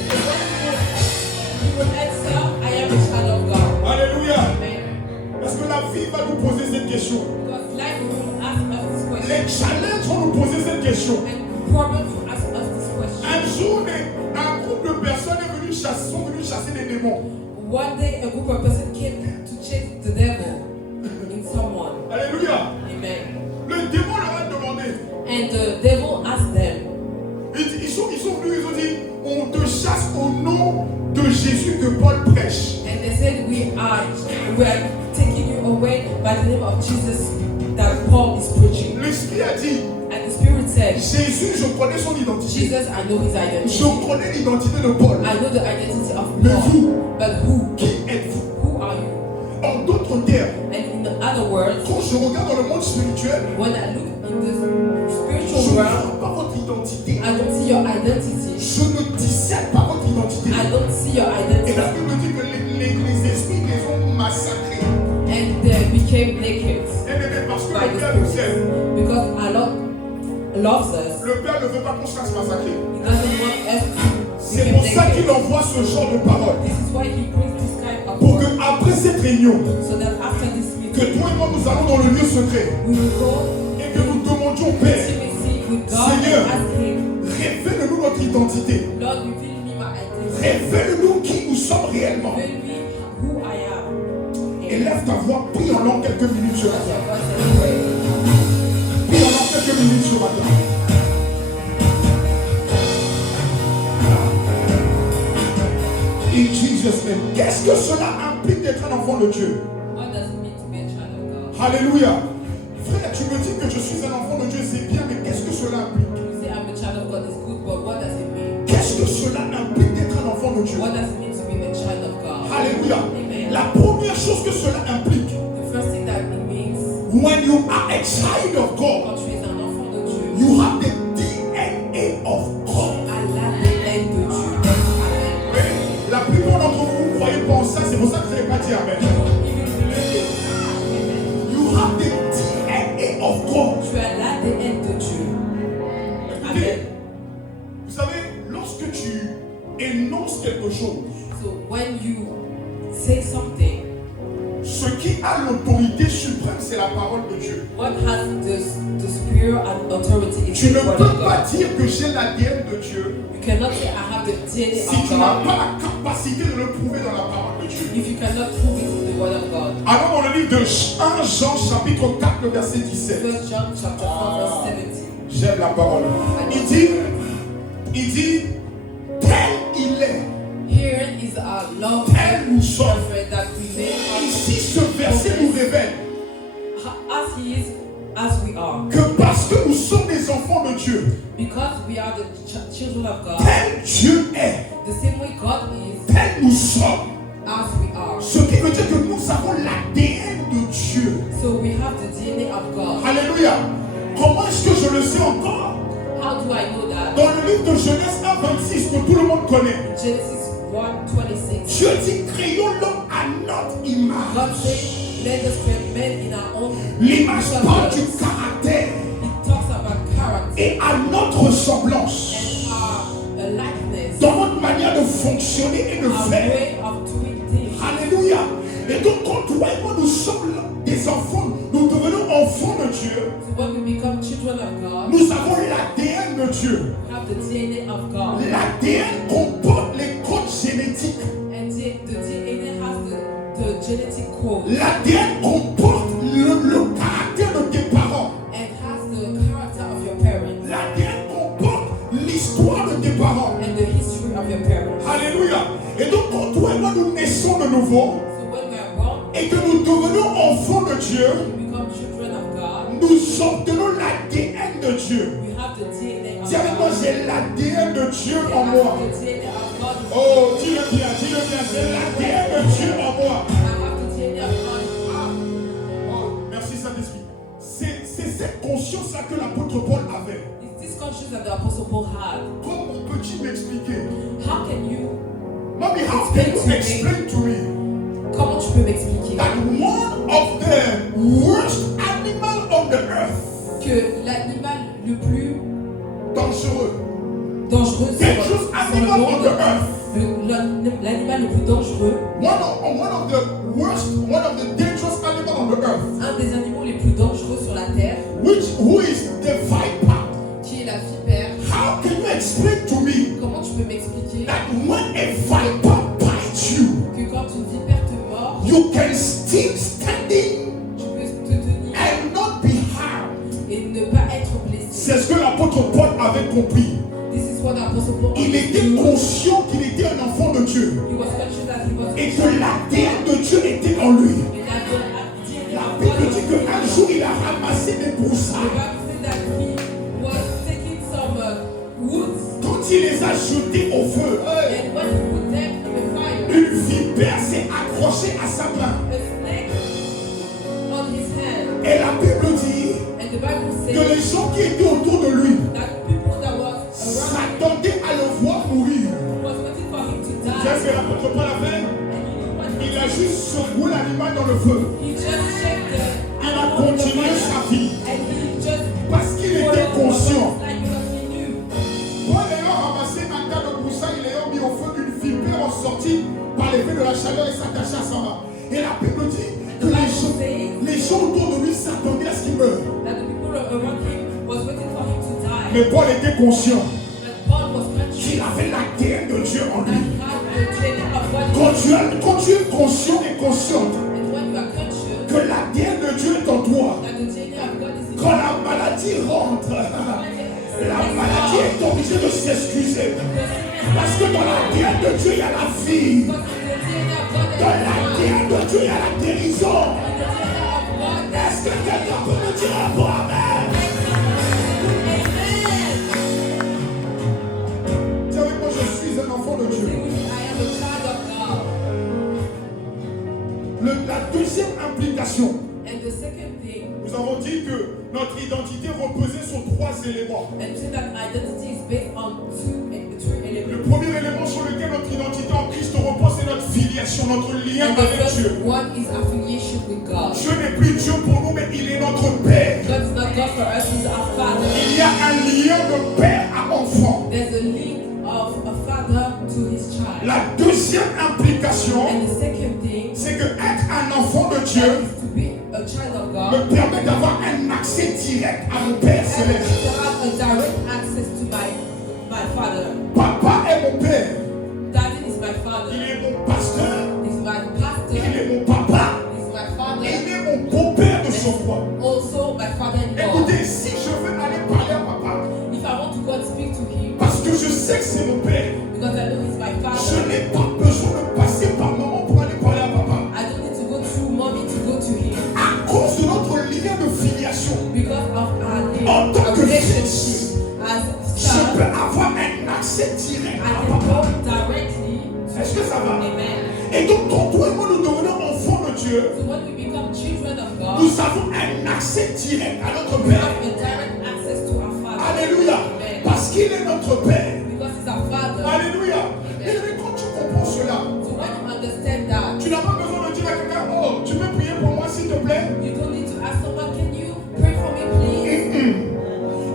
you will answer, I am a child of God. Alléluia. Amen. Parce que la vie va nous poser cette question. Because life will ask us this question. Les challenges vont nous poser cette question. And problems will ask us this question. Un jour, un groupe de personnes sont venus chasser des démons. One day, a group of persons came to chase the devil in someone. Alléluia. Amen. Le démon leur a demandé. And the devil asked them, Ils sont venus, ils ont dit, on te chasse au nom de Jésus que Paul prêche. and they said, we are taking you away by the name of Jesus that Paul is preaching. L'Esprit a dit, And the Spirit said, Jésus, je connais son identité. Jesus, I know his identity. Je connais l'identité de Paul. I know the identity of Mais Paul. vous, But who? qui êtes-vous? Who are you? En d'autres termes, And in other words, quand je regarde dans le monde spirituel, when I look in the je spiritual ne world, vois pas votre identité. I don't see your identity. Je ne dissèque pas votre identité. I don't see your Et identity. la Bible dit que les esprits les ont massacrés. And they became naked Et parce que by le the Père nous Spirit. aime. Because our Lord loves us. Le Père ne veut pas qu'on se fasse massacrer. He doesn't want us to C'est become pour ça naked. qu'il envoie ce genre de parole. This is why he brings this kind of Pour word. que après cette réunion, So that after this que meeting, toi et moi nous allons dans le lieu secret we will go et que nous demandions au Père, intimacy with God Seigneur, and ask him, révèle-nous notre identité. Lord, reveal me my identity. Révèle-nous qui nous sommes réellement. Reveal me who I am. Élève ta voix, prie en langue quelques minutes ce That's matin. your voice and pray. Prie en langue quelques minutes ce matin. In Jesus' name. Qu'est-ce que cela implique d'être un enfant de Dieu? What does it mean to be a child of God? Alléluia. Frère, tu me dis que je suis un enfant de Dieu, c'est bien, mais qu'est-ce que cela implique? You say I'm a child of God is good, but what does it mean? Qu'est-ce que cela implique d'être un enfant de Dieu? What does it mean to be a child of God? Alléluia. Amen. La première chose que cela implique, The first thing that it means, when you are a child of God, quand tu es un enfant de Dieu, you have the DNA of God. à l'ADN de Dieu. Amen. La plupart d'entre vous ne croyez pas en ça, c'est pour ça que vous n'avez pas dit Amen. You have the DNA of God. Tu as l'ADN de Dieu. Écoutez, Amen. vous savez, lorsque tu énonces quelque chose, So when you say something, ce qui a l'autorité suprême, c'est la parole de Dieu. what has the spirit and authority is Tu ne the word peux of pas God. dire que j'ai l'ADN de Dieu You cannot say I have the DNA si of tu n'as God pas la capacité de le prouver dans la parole de Dieu. if you cannot prove it in the word of God. Alors dans le livre de 1 Jean chapitre 4, le verset 17, 1 John chapter 4 verse 17. j'aime la parole. Il dit, tel il est. Here is our love Tel nous sommes. perfect that we made Ici, ce verset nous révèle as he is, as we are. que parce que nous sommes des enfants de Dieu, Because we are the children of God. tel Dieu est, The same way God is, tel nous sommes. as we are. Ce qui veut dire que nous avons l'ADN de Dieu. So we have the DNA of God. Alléluia. Comment est-ce que je le sais encore? How do I know that? Dans le livre de Genèse 1:26 que tout le monde connaît, Genesis 1:26. Dieu dit créons l'homme à notre God image. said, let us create men in our own L'image parle du image. caractère It talks about character et à notre ressemblance. and our likeness, Dans notre manière de fonctionner et de our faire. way of doing things. Alléluia. Et donc quand toi et moi nous sommes des enfants, nous devenons enfants de Dieu. So when we become children of God, Nous avons l'ADN de Dieu. we have the DNA of God. L'ADN comporte les codes génétiques. And the DNA has the genetic code. L'ADN comporte le caractère de tes parents. And has the character of your parents. L'ADN comporte l'histoire de tes parents. And the history of your parents. Alléluia. Et donc quand toi et moi nous naissons de nouveau So when we are born, et que nous devenons enfants de Dieu, we become children of God. nous obtenons l'ADN de Dieu. We have the DNA of Dis avec moi, God. j'ai l'ADN de Dieu We en moi. have the DNA of God. Oh, dis-le bien, j'ai l'ADN de Dieu en moi. I have the DNA of God. Oh, merci Saint-Esprit. C'est cette conscience-là que l'apôtre Paul avait. It's this conscience that the Apostle Paul had. Comment peux-tu m'expliquer? How can you, Mommy, how can you explain to me comment tu peux m'expliquer that one of the worst animals on the earth, que l'animal le plus dangereux, dangereux dangerous sur le animal on the monde, earth, l'animal le plus dangereux, one of the dangerous animals on the earth, un des animaux les plus dangereux sur la terre, who is the viper? qui est la vipère. How can you explain to me Comment tu peux m'expliquer that when a viper bites you, que quand une vipère te mord, you can still standing tu peux te tenir and not be harmed? et ne pas être blessé? C'est ce que l'apôtre Paul avait compris. This is what the Apostle Paul Il était conscient qu'il était un enfant de Dieu He was conscious that he was et que l'ADN de Dieu était en lui. and that the DNA La of Bible God dit was qu'un jour il a ramassé des The broussailles. Bible said that he was taking some woods Quand il les a jetés au feu, and when he put them in the fire, une vipère s'est accrochée à sa main. a snake on his hand. Et la Bible dit And the Bible que says les gens qui étaient autour de lui that people that was around s'attendaient à le voir mourir. was waiting for him to Tu sais ce die. que l'apôtre Paul a fait? And you know what Il a juste secoué l'animal dans le feu. he just checked the Il a animal in the continué fire sa vie and he just parce qu'il était followed conscient. like because he knew. Paul ayant ramassé un tas de broussailles, il ayant mis au feu, une vipère en sortit par l'effet de la chaleur et s'attacha à sa main. Et la Bible dit que les gens autour de lui s'attendaient à ce qu'il meure. That the people around him was waiting for him to die. Mais Paul était conscient But Paul was conscious qu'il avait l'ADN de Dieu en that lui. he had the DNA of God. Quand tu es conscient et consciente And when you are conscious que l'ADN de Dieu est en toi, that the DNA of God is in quand la maladie rentre, la maladie est obligée de s'excuser. Parce que dans l'ADN de Dieu, il y a la vie. because in the DNA of God Dans there is l'ADN de Dieu, il y a la guérison. in the DNA of God there Est-ce que quelqu'un peut me dire un bon amen? Amen. Dis avec moi, je suis un enfant de Say Dieu. with me, I am a child of God. La deuxième implication, And the second thing, nous avons dit que notre identité reposait sur trois éléments. and say that identity is based on three Le elements. premier élément sur lequel notre identité en Christ repose, c'est notre filiation, notre lien And the avec first Dieu. one is affiliation with God. Dieu n'est plus Dieu pour nous, mais il est notre Père. God is not God for us, He's our Father. Il y a un lien de père à enfant. There's a link of a father to his child. La deuxième implication, And the second thing c'est que être un enfant de Dieu is to be a child of God. me permet d'avoir un accès direct à mon Père And céleste. to have a direct access to my father. Papa est mon Père. Daddy is my father. Il est mon pasteur. He's my Il pastor. est mon papa. He's my Et father. il est mon beau-père de surcroît. Also my father-in-law. Écoutez, si je veux aller parler à papa, If I want to go and speak to him, parce que je sais que c'est mon Père, because I know he's my je father, n'ai pas besoin de passer par maman pour aller parler à papa. I don't need to go through mommy to go to him. À cause de notre lien de filiation, Because of En tant our que relationship fils, as je son, peux avoir un accès direct I à can papa. go directly Est-ce que ça va? Amen. Et donc, quand toi et moi nous devenons enfants de Dieu, So when we become children of God, nous avons un accès direct à notre we Père. have a direct access to our Father. Alléluia. Amen. Parce qu'il est notre Père. Because he's our Father. Alléluia. Et mais quand tu comprends cela, So when you understand that, tu n'as pas besoin de dire à quelqu'un, oh, tu peux prier pour moi s'il te plaît? you don't need to ask someone, can you pray for me please?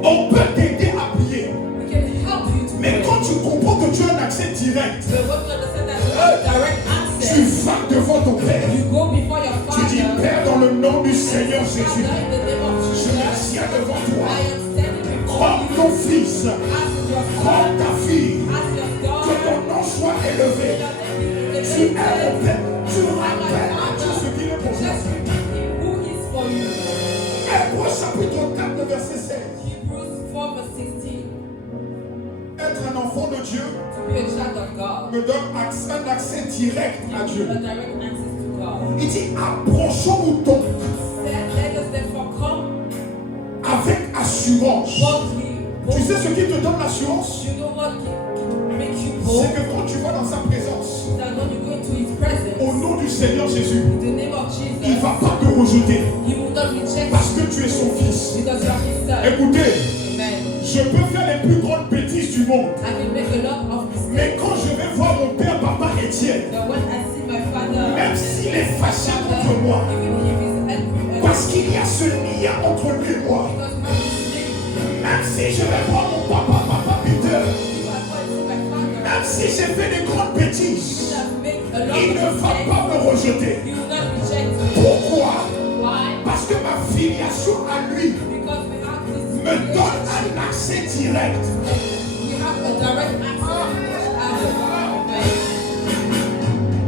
On peut t'aider à prier. We can help you to Mais pray. quand tu comprends que tu as un accès direct, But when you understand that you have direct tu access, vas devant ton Père. you go nom du Seigneur Jésus, Father, in the name of je Jesus, me tiens devant I toi am standing before comme you ton fils, as your comme son, ta fille. as your Que daughter. ton nom soit élevé. Tu es mon père. Tu rappelles à Dieu ce qu'il est pour toi. Just remind him who is for you. Hébreux chapitre 4, verset 16. Hebrews 4 verse 16. Être un enfant de Dieu To be a child of God. me donne un accès direct à Dieu. A direct access to God. Il dit approchons-nous donc Let us therefore come avec assurance. boldly. Tu sais ce qui te donne l'assurance? You know what makes you C'est bold? que quand tu vas dans sa présence, That when you go into his presence, au nom du Seigneur Jésus, in the name of il ne Jesus, va pas te rejeter he will not reject parce you que tu es son fils. because you are his son. Écoutez, Amen. je peux faire les plus grandes bêtises du monde, I can make a lot of mais mistakes. quand je vais voir mon père, papa Étienne, But when I see my father, même s'il est fâché contre moi, even if he's angry, parce qu'il y a ce lien entre lui et moi, because we have this link, même si je vais voir mon papa Peter, if I go and see my father, même si j'ai fait des grandes he bêtises, has made a lot il ne of va mistakes. pas me rejeter. He will not reject me. Pourquoi? Why? Parce que ma filiation à lui Because we have this me donne relationship. un accès direct. We have a direct access to each other.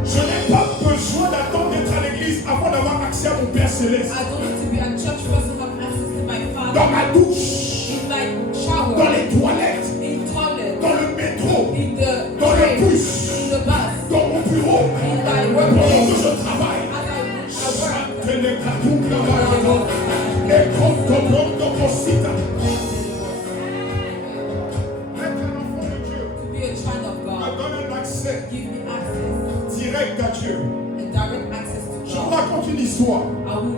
Je n'ai pas besoin d'attendre d'être à l'église avant d'avoir accès à mon Père Céleste. I don't need to be at church first to have access to my Dans father. ma douche, In my dans shower, les toilettes, in toilet, dans le métro, in the dans le train, bus, in the bus, dans mon bureau, in my pendant workplace, que je travaille. as I work. Et comme ton nom de Rosita. Être un enfant de Dieu To be a child of me God, donne un accès give me access, direct à Dieu. a direct access to Je vous God. raconte une histoire. I will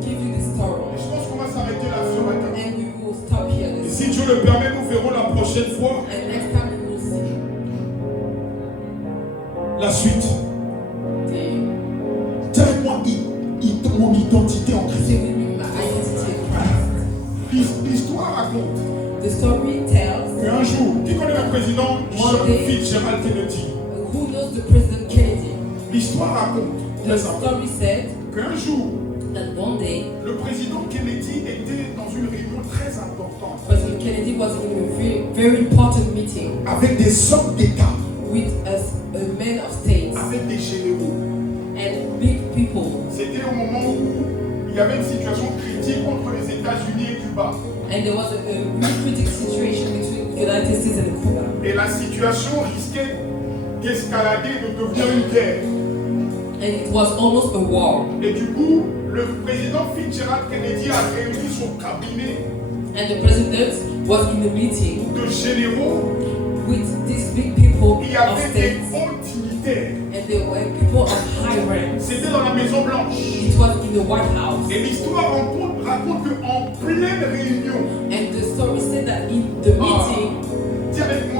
give you this Et story, je pense qu'on va s'arrêter là ce matin. and we will stop here. Et This si Dieu le permet, nous verrons la prochaine fois and next time we will see la suite. the Telle-moi mon identité en Christ. say with me my identity in Christ. L'histoire raconte The story tells qu'un jour, qui connaît le président John Fitzgerald Kennedy? who knows the President Kennedy. L'histoire raconte The story said qu'un jour, that one day le président Kennedy était dans une réunion très importante President Kennedy was in a very, very important meeting avec des hommes d'État, with a man of states avec des généraux. and big people. C'était au moment où il y avait une situation critique entre les États-Unis et Cuba. And there was a very critical situation between the United States and Cuba. Et la situation risquait d'escalader et de devenir une guerre. And it was almost a war. Et du coup, le président Fitzgerald Kennedy a réuni son cabinet And the president was in a meeting de généraux. with these big people Il y of avait des states. hauts dignitaires. And they were people of high rank. C'était dans la Maison Blanche. It was in the White House. Et l'histoire raconte qu'en pleine réunion, And the story said that in the meeting, dis avec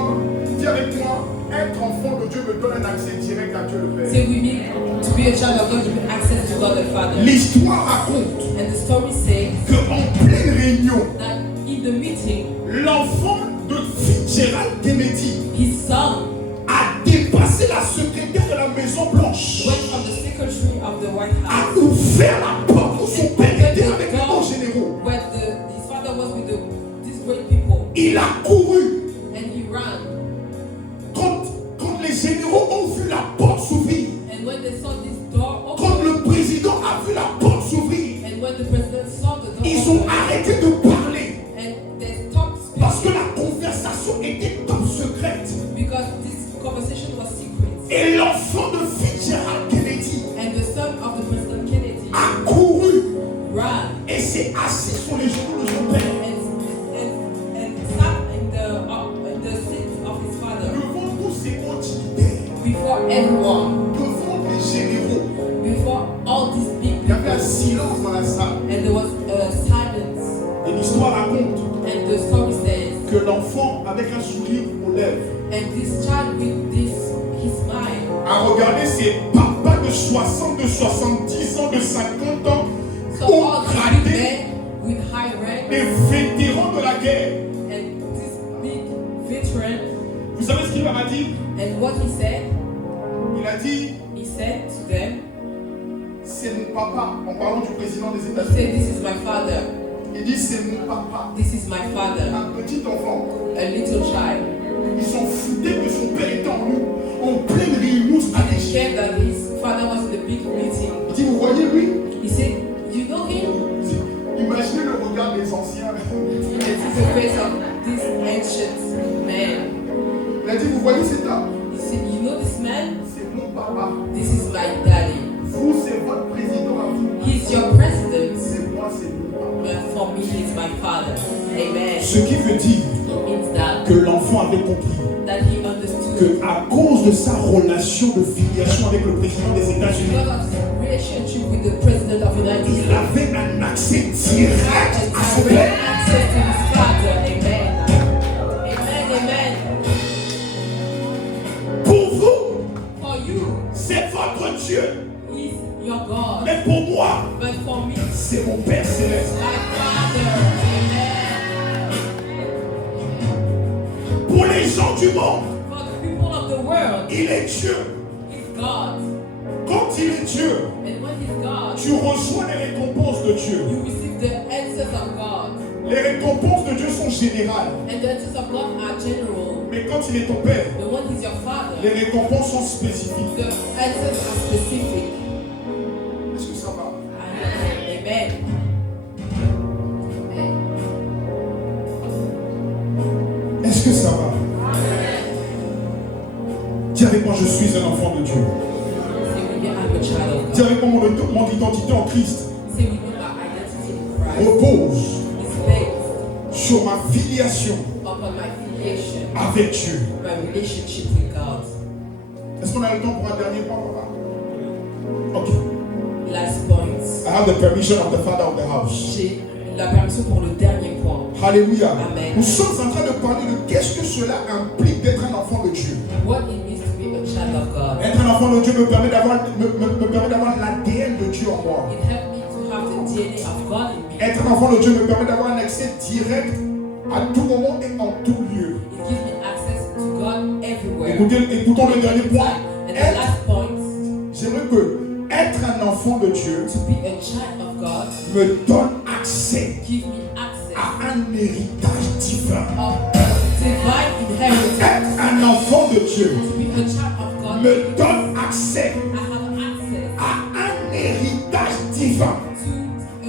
moi, être enfant de Dieu me donne un accès direct à Dieu le Père. say we need to be a child of God to get access to God the Father. L'histoire raconte And the story says qu'en pleine réunion, that in the meeting, l'enfant de Fitzgerald Kennedy his son a dépassé la secrétaire de la Maison Blanche, went from the secretary of the White a House ouvert la porte où son père était avec les hauts généraux. where his father was with these great people, Il a couru. and he ran. Quand les généraux ont vu la porte s'ouvrir, And when they saw this door quand open, le président a vu la porte s'ouvrir, and when the president saw the door ils ont open, arrêté de parler and they stopped parce que speaking la conversation était top secrète. because this conversation was secret. Et l'enfant de Fitzgerald Kennedy And the son of the President Kennedy a couru ran et s'est assis sur les genoux de son père. and sat in the seat of his father Devant tous ces hauts dignitaires, before everyone, devant les généraux, before all these big il y avait un people, silence dans la salle. and there was silence. Et l'histoire raconte And the story says, que l'enfant, avec un sourire aux lèvres, and this child with his smile a regardé ses papas de 60, de 70 ans, de 50 ans, saw au all these big gradé men with high rank des vétérans de la guerre. and this big veteran. Vous savez ce qu'il leur a dit? And what he said Il a dit, to them, c'est mon papa, en parlant du président des He États-Unis. said, this is my father. Il dit c'est mon papa. This is my father. Un petit enfant. A little child. Ils s'en foutaient que son père était en pleine réunion He stratégique. shared that his father was in the big meeting. Il dit, vous voyez lui? He said, you know him? Imaginez le regard des anciens. This is the face of this ancient man. Il a dit, vous voyez cet homme? He said, you know this man? C'est mon papa. This is my daddy. Vous, c'est votre président à vous. He's your president. C'est moi, c'est mon papa. But for me, he's my father. Amen. Ce qui veut dire It means that, que l'enfant avait compris he understood que à cause de sa relation de filiation avec le président des États-Unis, because of his relationship with the president of the United il States. avait un accès direct And à son direct père. access to his father. Amen. Amen. Amen. Pour vous, For you, c'est votre Dieu. he's your God. Mais pour moi, But for me, c'est mon Père céleste. my father. Amen. Pour les gens du monde, For the people of the world, il est Dieu. he's God. Quand il est Dieu, And when he's God, tu reçois les récompenses de Dieu. you receive the answers of God. Les récompenses de Dieu sont générales. And the answers of God are general. Mais quand il est ton Père, But when he's your father, les récompenses sont spécifiques. the answers are specific. Est-ce que ça va? Amen. Amen. Est-ce que ça va? Dis avec moi, je suis un enfant de Dieu. Say with me, I'm a child of Dis God. avec moi, mon identité en Christ Say with me, my identity in Christ repose is based sur ma filiation upon my filiation, avec Dieu. my relationship with God. Est-ce qu'on a le temps pour un dernier point, papa? Ok. Last point. I have the permission of the father of the house. J'ai la permission pour le dernier point. Alléluia. Amen. Nous sommes en train de parler de qu'est-ce que cela implique d'être un enfant de Dieu. What it means to be a child of God. Être un enfant de Dieu me permet d'avoir l'ADN de Dieu en moi. It helped me to have the DNA of God in me. Être un enfant de Dieu me permet d'avoir un accès direct à tout moment et en tout lieu. It gives me access to God everywhere. Écoutons le dernier point. And the last point, J'aimerais que être un enfant de Dieu to be a child of God, me donne accès give me access à un héritage divin. of divine inheritance. Être un enfant de Dieu To be a child of God, me donne accès I have access à un héritage divin. to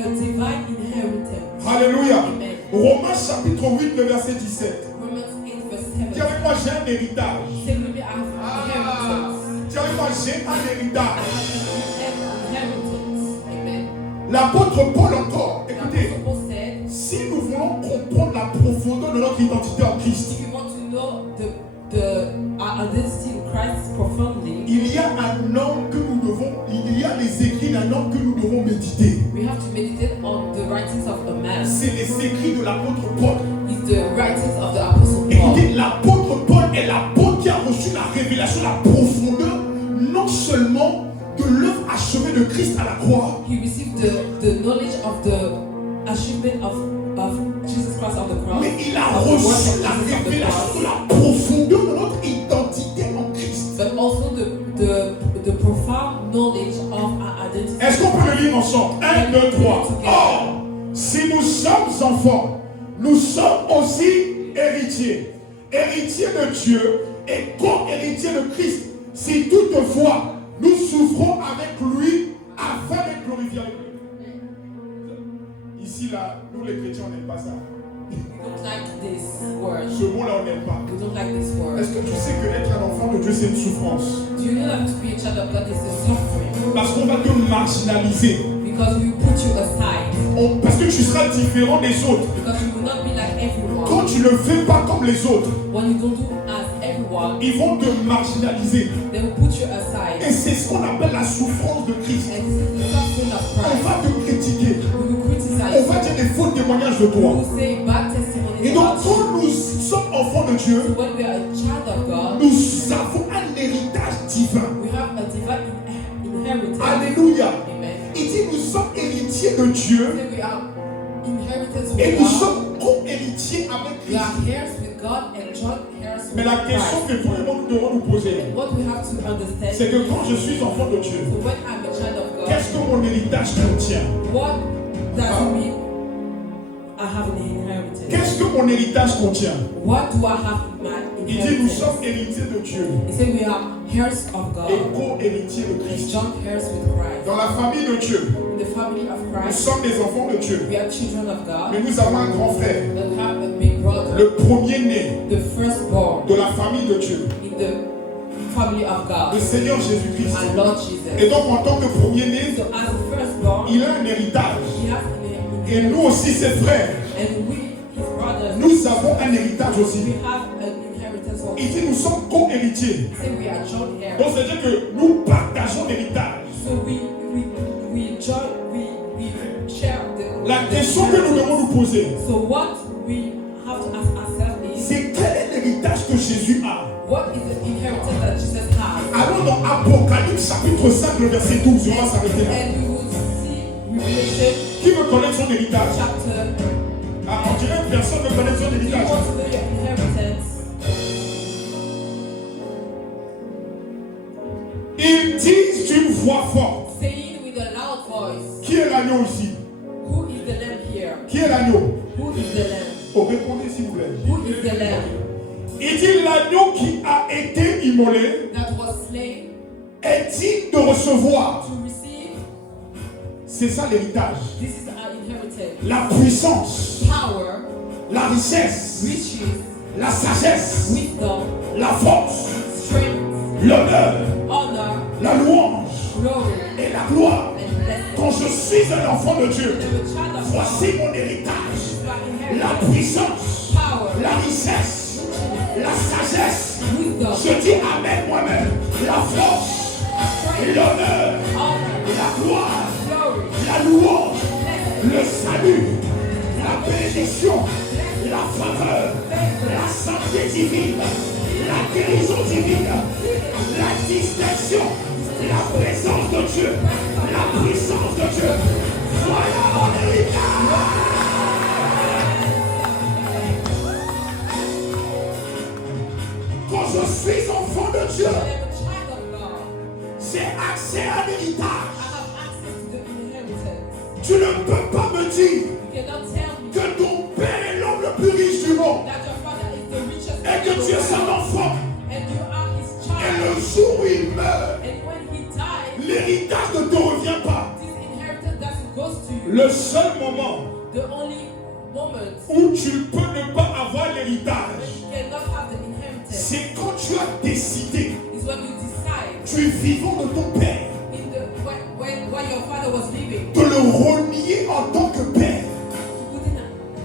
a divine inheritance. Alléluia. Amen. Romains chapitre 8, le verset 17. Romans 8 verse Dis 7. avec moi, j'ai un héritage. Say with me, I have inheritance. Dis avec moi, j'ai un I héritage. have inheritance. Amen. L'apôtre Paul encore, écoutez, Apostle Paul said, si nous voulons comprendre la profondeur de notre identité en Christ, if you want to know our identity in Christ profoundly, il y a un homme que nous devons, il y a les écrits d'un homme que nous devons méditer. we have to meditate on the writings of a man. C'est les écrits de l'apôtre Paul. It's the writings of the Apostle Paul. Écoutez, l'apôtre Paul est l'apôtre qui a reçu la révélation, la profondeur, non seulement de l'œuvre achevée de Christ à la croix, He received the knowledge of the achievement of Jesus Christ on the cross. mais il a of the work of reçu la Jesus on the révélation cross, de la profondeur de notre identité en Christ. but also the profound knowledge of our identity. Est-ce qu'on peut le lire ensemble? 1, 2, 3. Or, si nous sommes enfants, nous sommes aussi héritiers. Héritiers de Dieu et co-héritiers de Christ. Si toutefois, nous souffrons avec lui afin d'être glorifiés avec lui. Ici, là, nous les chrétiens, on n'aime pas ça. We don't like this word. Ce mot-là, on n'aime pas. We don't like this word. Est-ce que tu sais que être un enfant de Dieu, c'est une souffrance? Do you know that to be a child of God is a suffering? Parce qu'on va te marginaliser. Because we put you aside. Parce que tu seras différent des autres. Because you will not be like everyone. Quand tu ne fais pas comme les autres, When you don't do as everyone, ils vont te marginaliser. they will put you aside. Et c'est ce qu'on appelle la souffrance de Christ. And this is the suffering of On Christ. va te critiquer. We will On criticize. va dire des faux témoignages de We toi. will say bad testimonies Et donc, about you. quand nous sommes enfants de Dieu, When we are a child of God, nous avons un héritage divin. we have a divine inheritance. Alléluia. Amen. Il dit nous sommes héritiers de Dieu Say we are inheritance et with nous God. sommes co-héritiers avec We are Christ. heirs with with God and joint heirs Mais with la question Christ. que toi et moi nous devons nous poser, What we have to understand c'est que quand je suis enfant de Dieu, so when I'm a child of God, qu'est-ce que mon héritage contient? what does it mean I have an inheritance? Qu'est-ce que mon héritage contient? What do I have in my Il dit nous inheritance? sommes héritiers de Dieu He said we are heirs of God et co-héritiers de and Christ. joint heirs with Christ. Dans la famille de Dieu, In the family of nous Christ, sommes des enfants de Dieu. we are children of God. Mais nous avons un grand frère, But we have a big brother, le premier-né the firstborn de la famille de Dieu, in the family of le God, Seigneur Jésus-Christ. our Lord Jesus. Et donc en tant que premier-né, So as the firstborn, il a un héritage. he has an Et nous aussi, ses frères, and we, his brothers, nous avons un héritage we aussi. have an inheritance also. Il dit nous sommes co-héritiers. He said we are joint heirs. Donc c'est-à-dire que nous partageons l'héritage. So we share the. La question que nous devons nous poser, So what we have to ask ourselves is, c'est quel est l'héritage que Jésus a? what is the inheritance that Jesus has? Allons dans Apocalypse chapitre 5, le verset 12. On va s'arrêter là. And we will see Revelation Qui veut connaître son héritage? chapter. Ah, on dirait que personne ne connaît son Do you héritage. want to know your inheritance? Ils disent d'une voix forte. Saying with a loud voice, Qui est l'agneau ici? who is the lamb here? Qui est l'agneau? Who is the lamb? Oh, répondez s'il vous plaît. Who is the lamb Il dit l'agneau qui a été immolé that was slain est digne de recevoir. to receive? C'est ça l'héritage. This is our inheritance. La puissance, Power, la richesse, riches, la sagesse, wisdom, la force, strength, l'honneur, honor, la louange glory, et la gloire. and blessing. Quand je suis un enfant de Dieu, I'm a child of God. voici mon héritage. You are La inheritance, puissance, power, la richesse, la sagesse. wisdom, Je dis Amen moi-même. La force, strength, l'honneur, honor, la gloire, glory, la louange, blessing, le salut, la bénédiction, la faveur, la santé divine, la guérison divine, la distinction, la présence de Dieu, la puissance de Dieu. Voilà mon héritage. Quand je suis enfant de Dieu, I am a child of God. j'ai accès à l'héritage. I have access to the inheritance. Tu ne peux pas me dire You cannot tell me que ton père est l'homme le plus riche du monde that your father is the richest et que man in tu es the son world, enfant. and you are his Et child. le jour où il meurt, And when he dies, l'héritage ne te revient pas. this inheritance that goes to you. Le seul moment The only moment où tu peux ne pas avoir when l'héritage, you cannot have the inheritance c'est quand tu as décidé, is when you decide tu es vivant de ton père, in the when your father was living de le renier en tant que père to put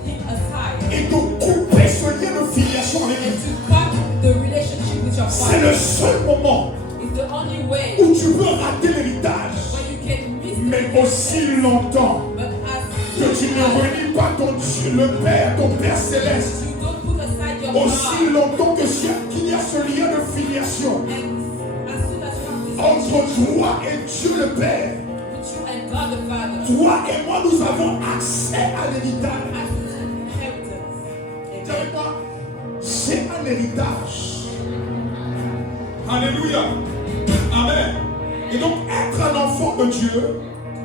him aside et de couper ce lien de filiation avec and lui. to cut the relationship with your C'est le father. seul moment It's the only way où tu peux rater l'héritage. when you can miss the Mais inheritance. aussi longtemps But as que tu ne renis pas ton Dieu, le Père, ton Père céleste, you don't put aside your aussi God, longtemps que qu'il y a ce lien de filiation and as soon as you have this entre toi et Dieu le Père, with you and God the Father, toi et moi nous avons accès à l'héritage. access to the inheritance. Dis avec moi, c'est un héritage. Alléluia. Amen. Et donc être un enfant de Dieu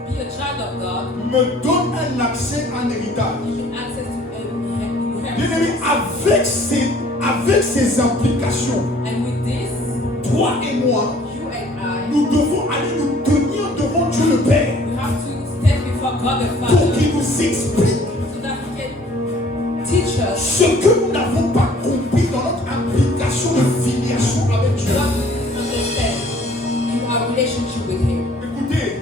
To be a child of God, me donne un accès à un héritage. you can access to an Bien-aimé, inheritance. avec ces implications, And with this, toi et moi, you and I, nous devons aller nous tenir devant Dieu le Père we have to stand before God the pour Father qu'il nous explique so that He can teach us ce que nous n'avons pas compris dans notre implication de filiation avec Dieu. what we understand in our relationship with Him. Écoutez,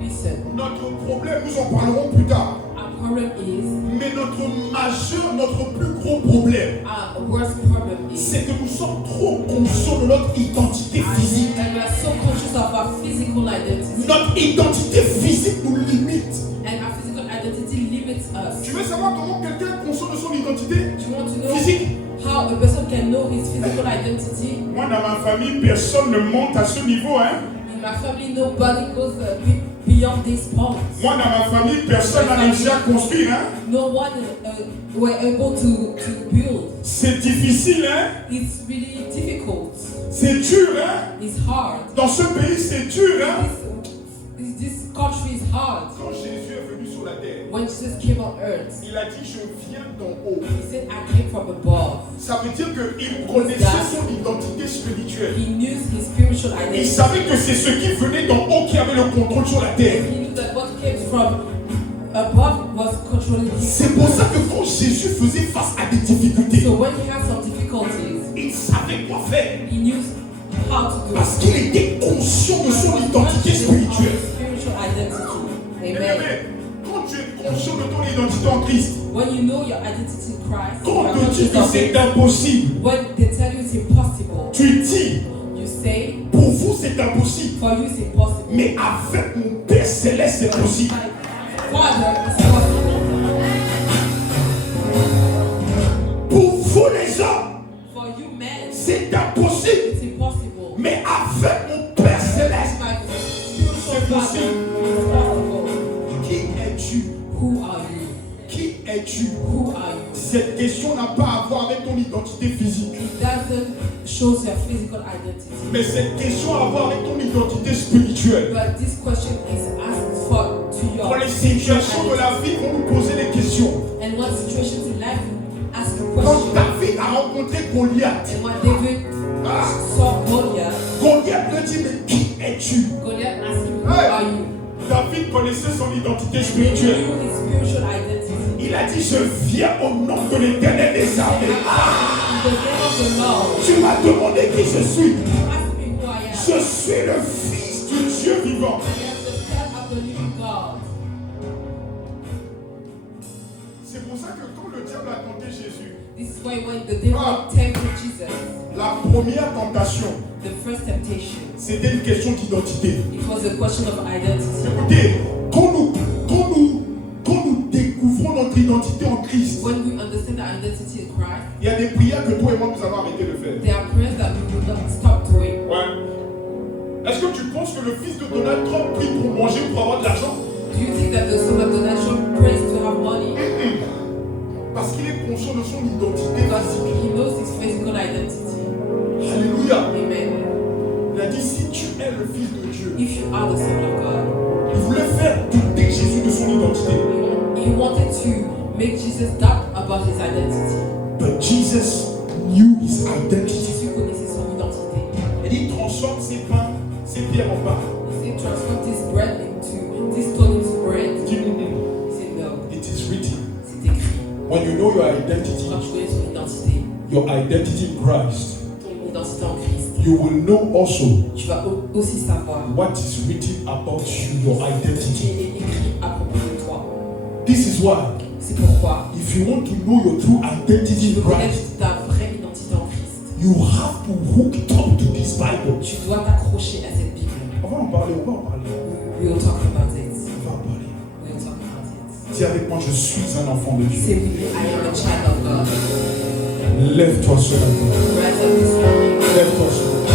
Listen, notre problème, nous en parlerons plus tard, our problem is, mais notre plus gros problème, our worst problem is, c'est que nous sommes trop conscients de notre identité physique. and we are so conscious of our physical identity, Notre identité physique nous limite. and our physical identity limits us. Tu veux savoir comment quelqu'un est conscient de son identité Do you want to know physique? how a person can know his physical identity? Moi, dans ma famille, personne ne monte à ce niveau, hein. In my family, nobody goes beyond beyond these points. Moi, dans ma famille, personne n'a réussi à construire. Hein? No one were able to build. C'est difficile, hein? It's really difficult. C'est dur, hein? It's hard. Dans ce pays, c'est dur, hein? This country is hard. Quand Jésus est venu sur la terre, When Jesus came on earth, il a dit, je viens d'en haut. he said, I came from above. Ça veut dire qu'il connaissait son identité spirituelle. He knew his spiritual Il identity. savait que c'est ce qui venait d'en haut qui avait le contrôle sur la terre. He knew that what came from above was controlling him. C'est pour ça que quand Jésus faisait face à des difficultés, So when he had some difficulties, il savait quoi faire. he knew how to do it. Parce qu'il était conscient de son identité spirituelle. Spiritual identity. Mais Amen. quand tu es conscient de ton identité en Christ, When you know your identity in Christ, quand you on are te dit conscious que of c'est it. impossible, When they tell you it's impossible, tu dis, you say, pour vous c'est impossible, for you it's impossible. mais avec mon Père Céleste c'est possible. Father, it's possible. Pour vous les hommes, For you men, c'est impossible, it's impossible. mais avec mon Père Céleste, My c'est spiritual Father, possible. it's possible. Qui es-tu? Who are you? Qui es-tu? Who are you? Cette question n'a pas à voir avec ton identité physique. It doesn't show your physical identity. Mais cette question a à voir avec ton identité spirituelle. But this question is asked for to your Dans les situations de la vie, on nous poser des questions. and what situations in life ask a Quand question. David a rencontré Goliath, And when David saw Goliath, Goliath lui dit, mais qui es-tu? Goliath asked him, Who Hey. are you? David connaissait son identité He spirituelle. knew his spiritual identity. Il a dit, je viens au nom de l'Éternel des armées. In the name of the Lord, Tu m'as demandé qui je suis. you asked me who I am. Je suis le Fils du Dieu vivant. I am the Son of the living God. C'est pour ça que quand le diable a tenté Jésus, This is why when the devil tempted Jesus, la première tentation, the first temptation, c'était une question d'identité. it was a question of identity. Écoutez, quand nous découvrons notre identité en Christ, When we understand our identity in Christ, il y a des prières que toi et moi nous avons arrêté de faire. there are prayers that we will not stop doing. Ouais. Est-ce que tu penses que le fils de Donald Trump prie pour manger ou pour avoir de l'argent? Do you think that the son of Donald Trump prays to have money? Parce qu'il est conscient de son identité Because physique. he knows his physical identity. Alléluia. Amen. Il a dit, si tu es le fils de Dieu, If you are the son of God, il voulait faire douter Jésus de son identité. he wanted to make Jesus doubt about his identity. But Jesus knew his identity. Jésus connaissait son identité. Il dit, transforme ces pains, ces pierres en pain. He said, transform this bread into this stone into bread. Il dit, He said, no. it is written. C'est écrit. When you know your identity, Quand tu connais ton identité, your identity in Christ, ton identité en Christ, you will know also tu vas aussi savoir what is written about you, your ce identity. qui est écrit à propos de toi. This is why, C'est pourquoi, if you want to know your true tu identity veux in Christ, connaître ta vraie identité en Christ. you have to hook up to this Bible. Tu dois t'accrocher à cette Bible. On va en parler, on va en parler. We will talk about it. On va en parler. We will talk about it. Dis avec moi, je suis un enfant de Dieu. Say with me, I am a child of God. Lève-toi sur la vie. Rise up this morning. Lève-toi sur la vie.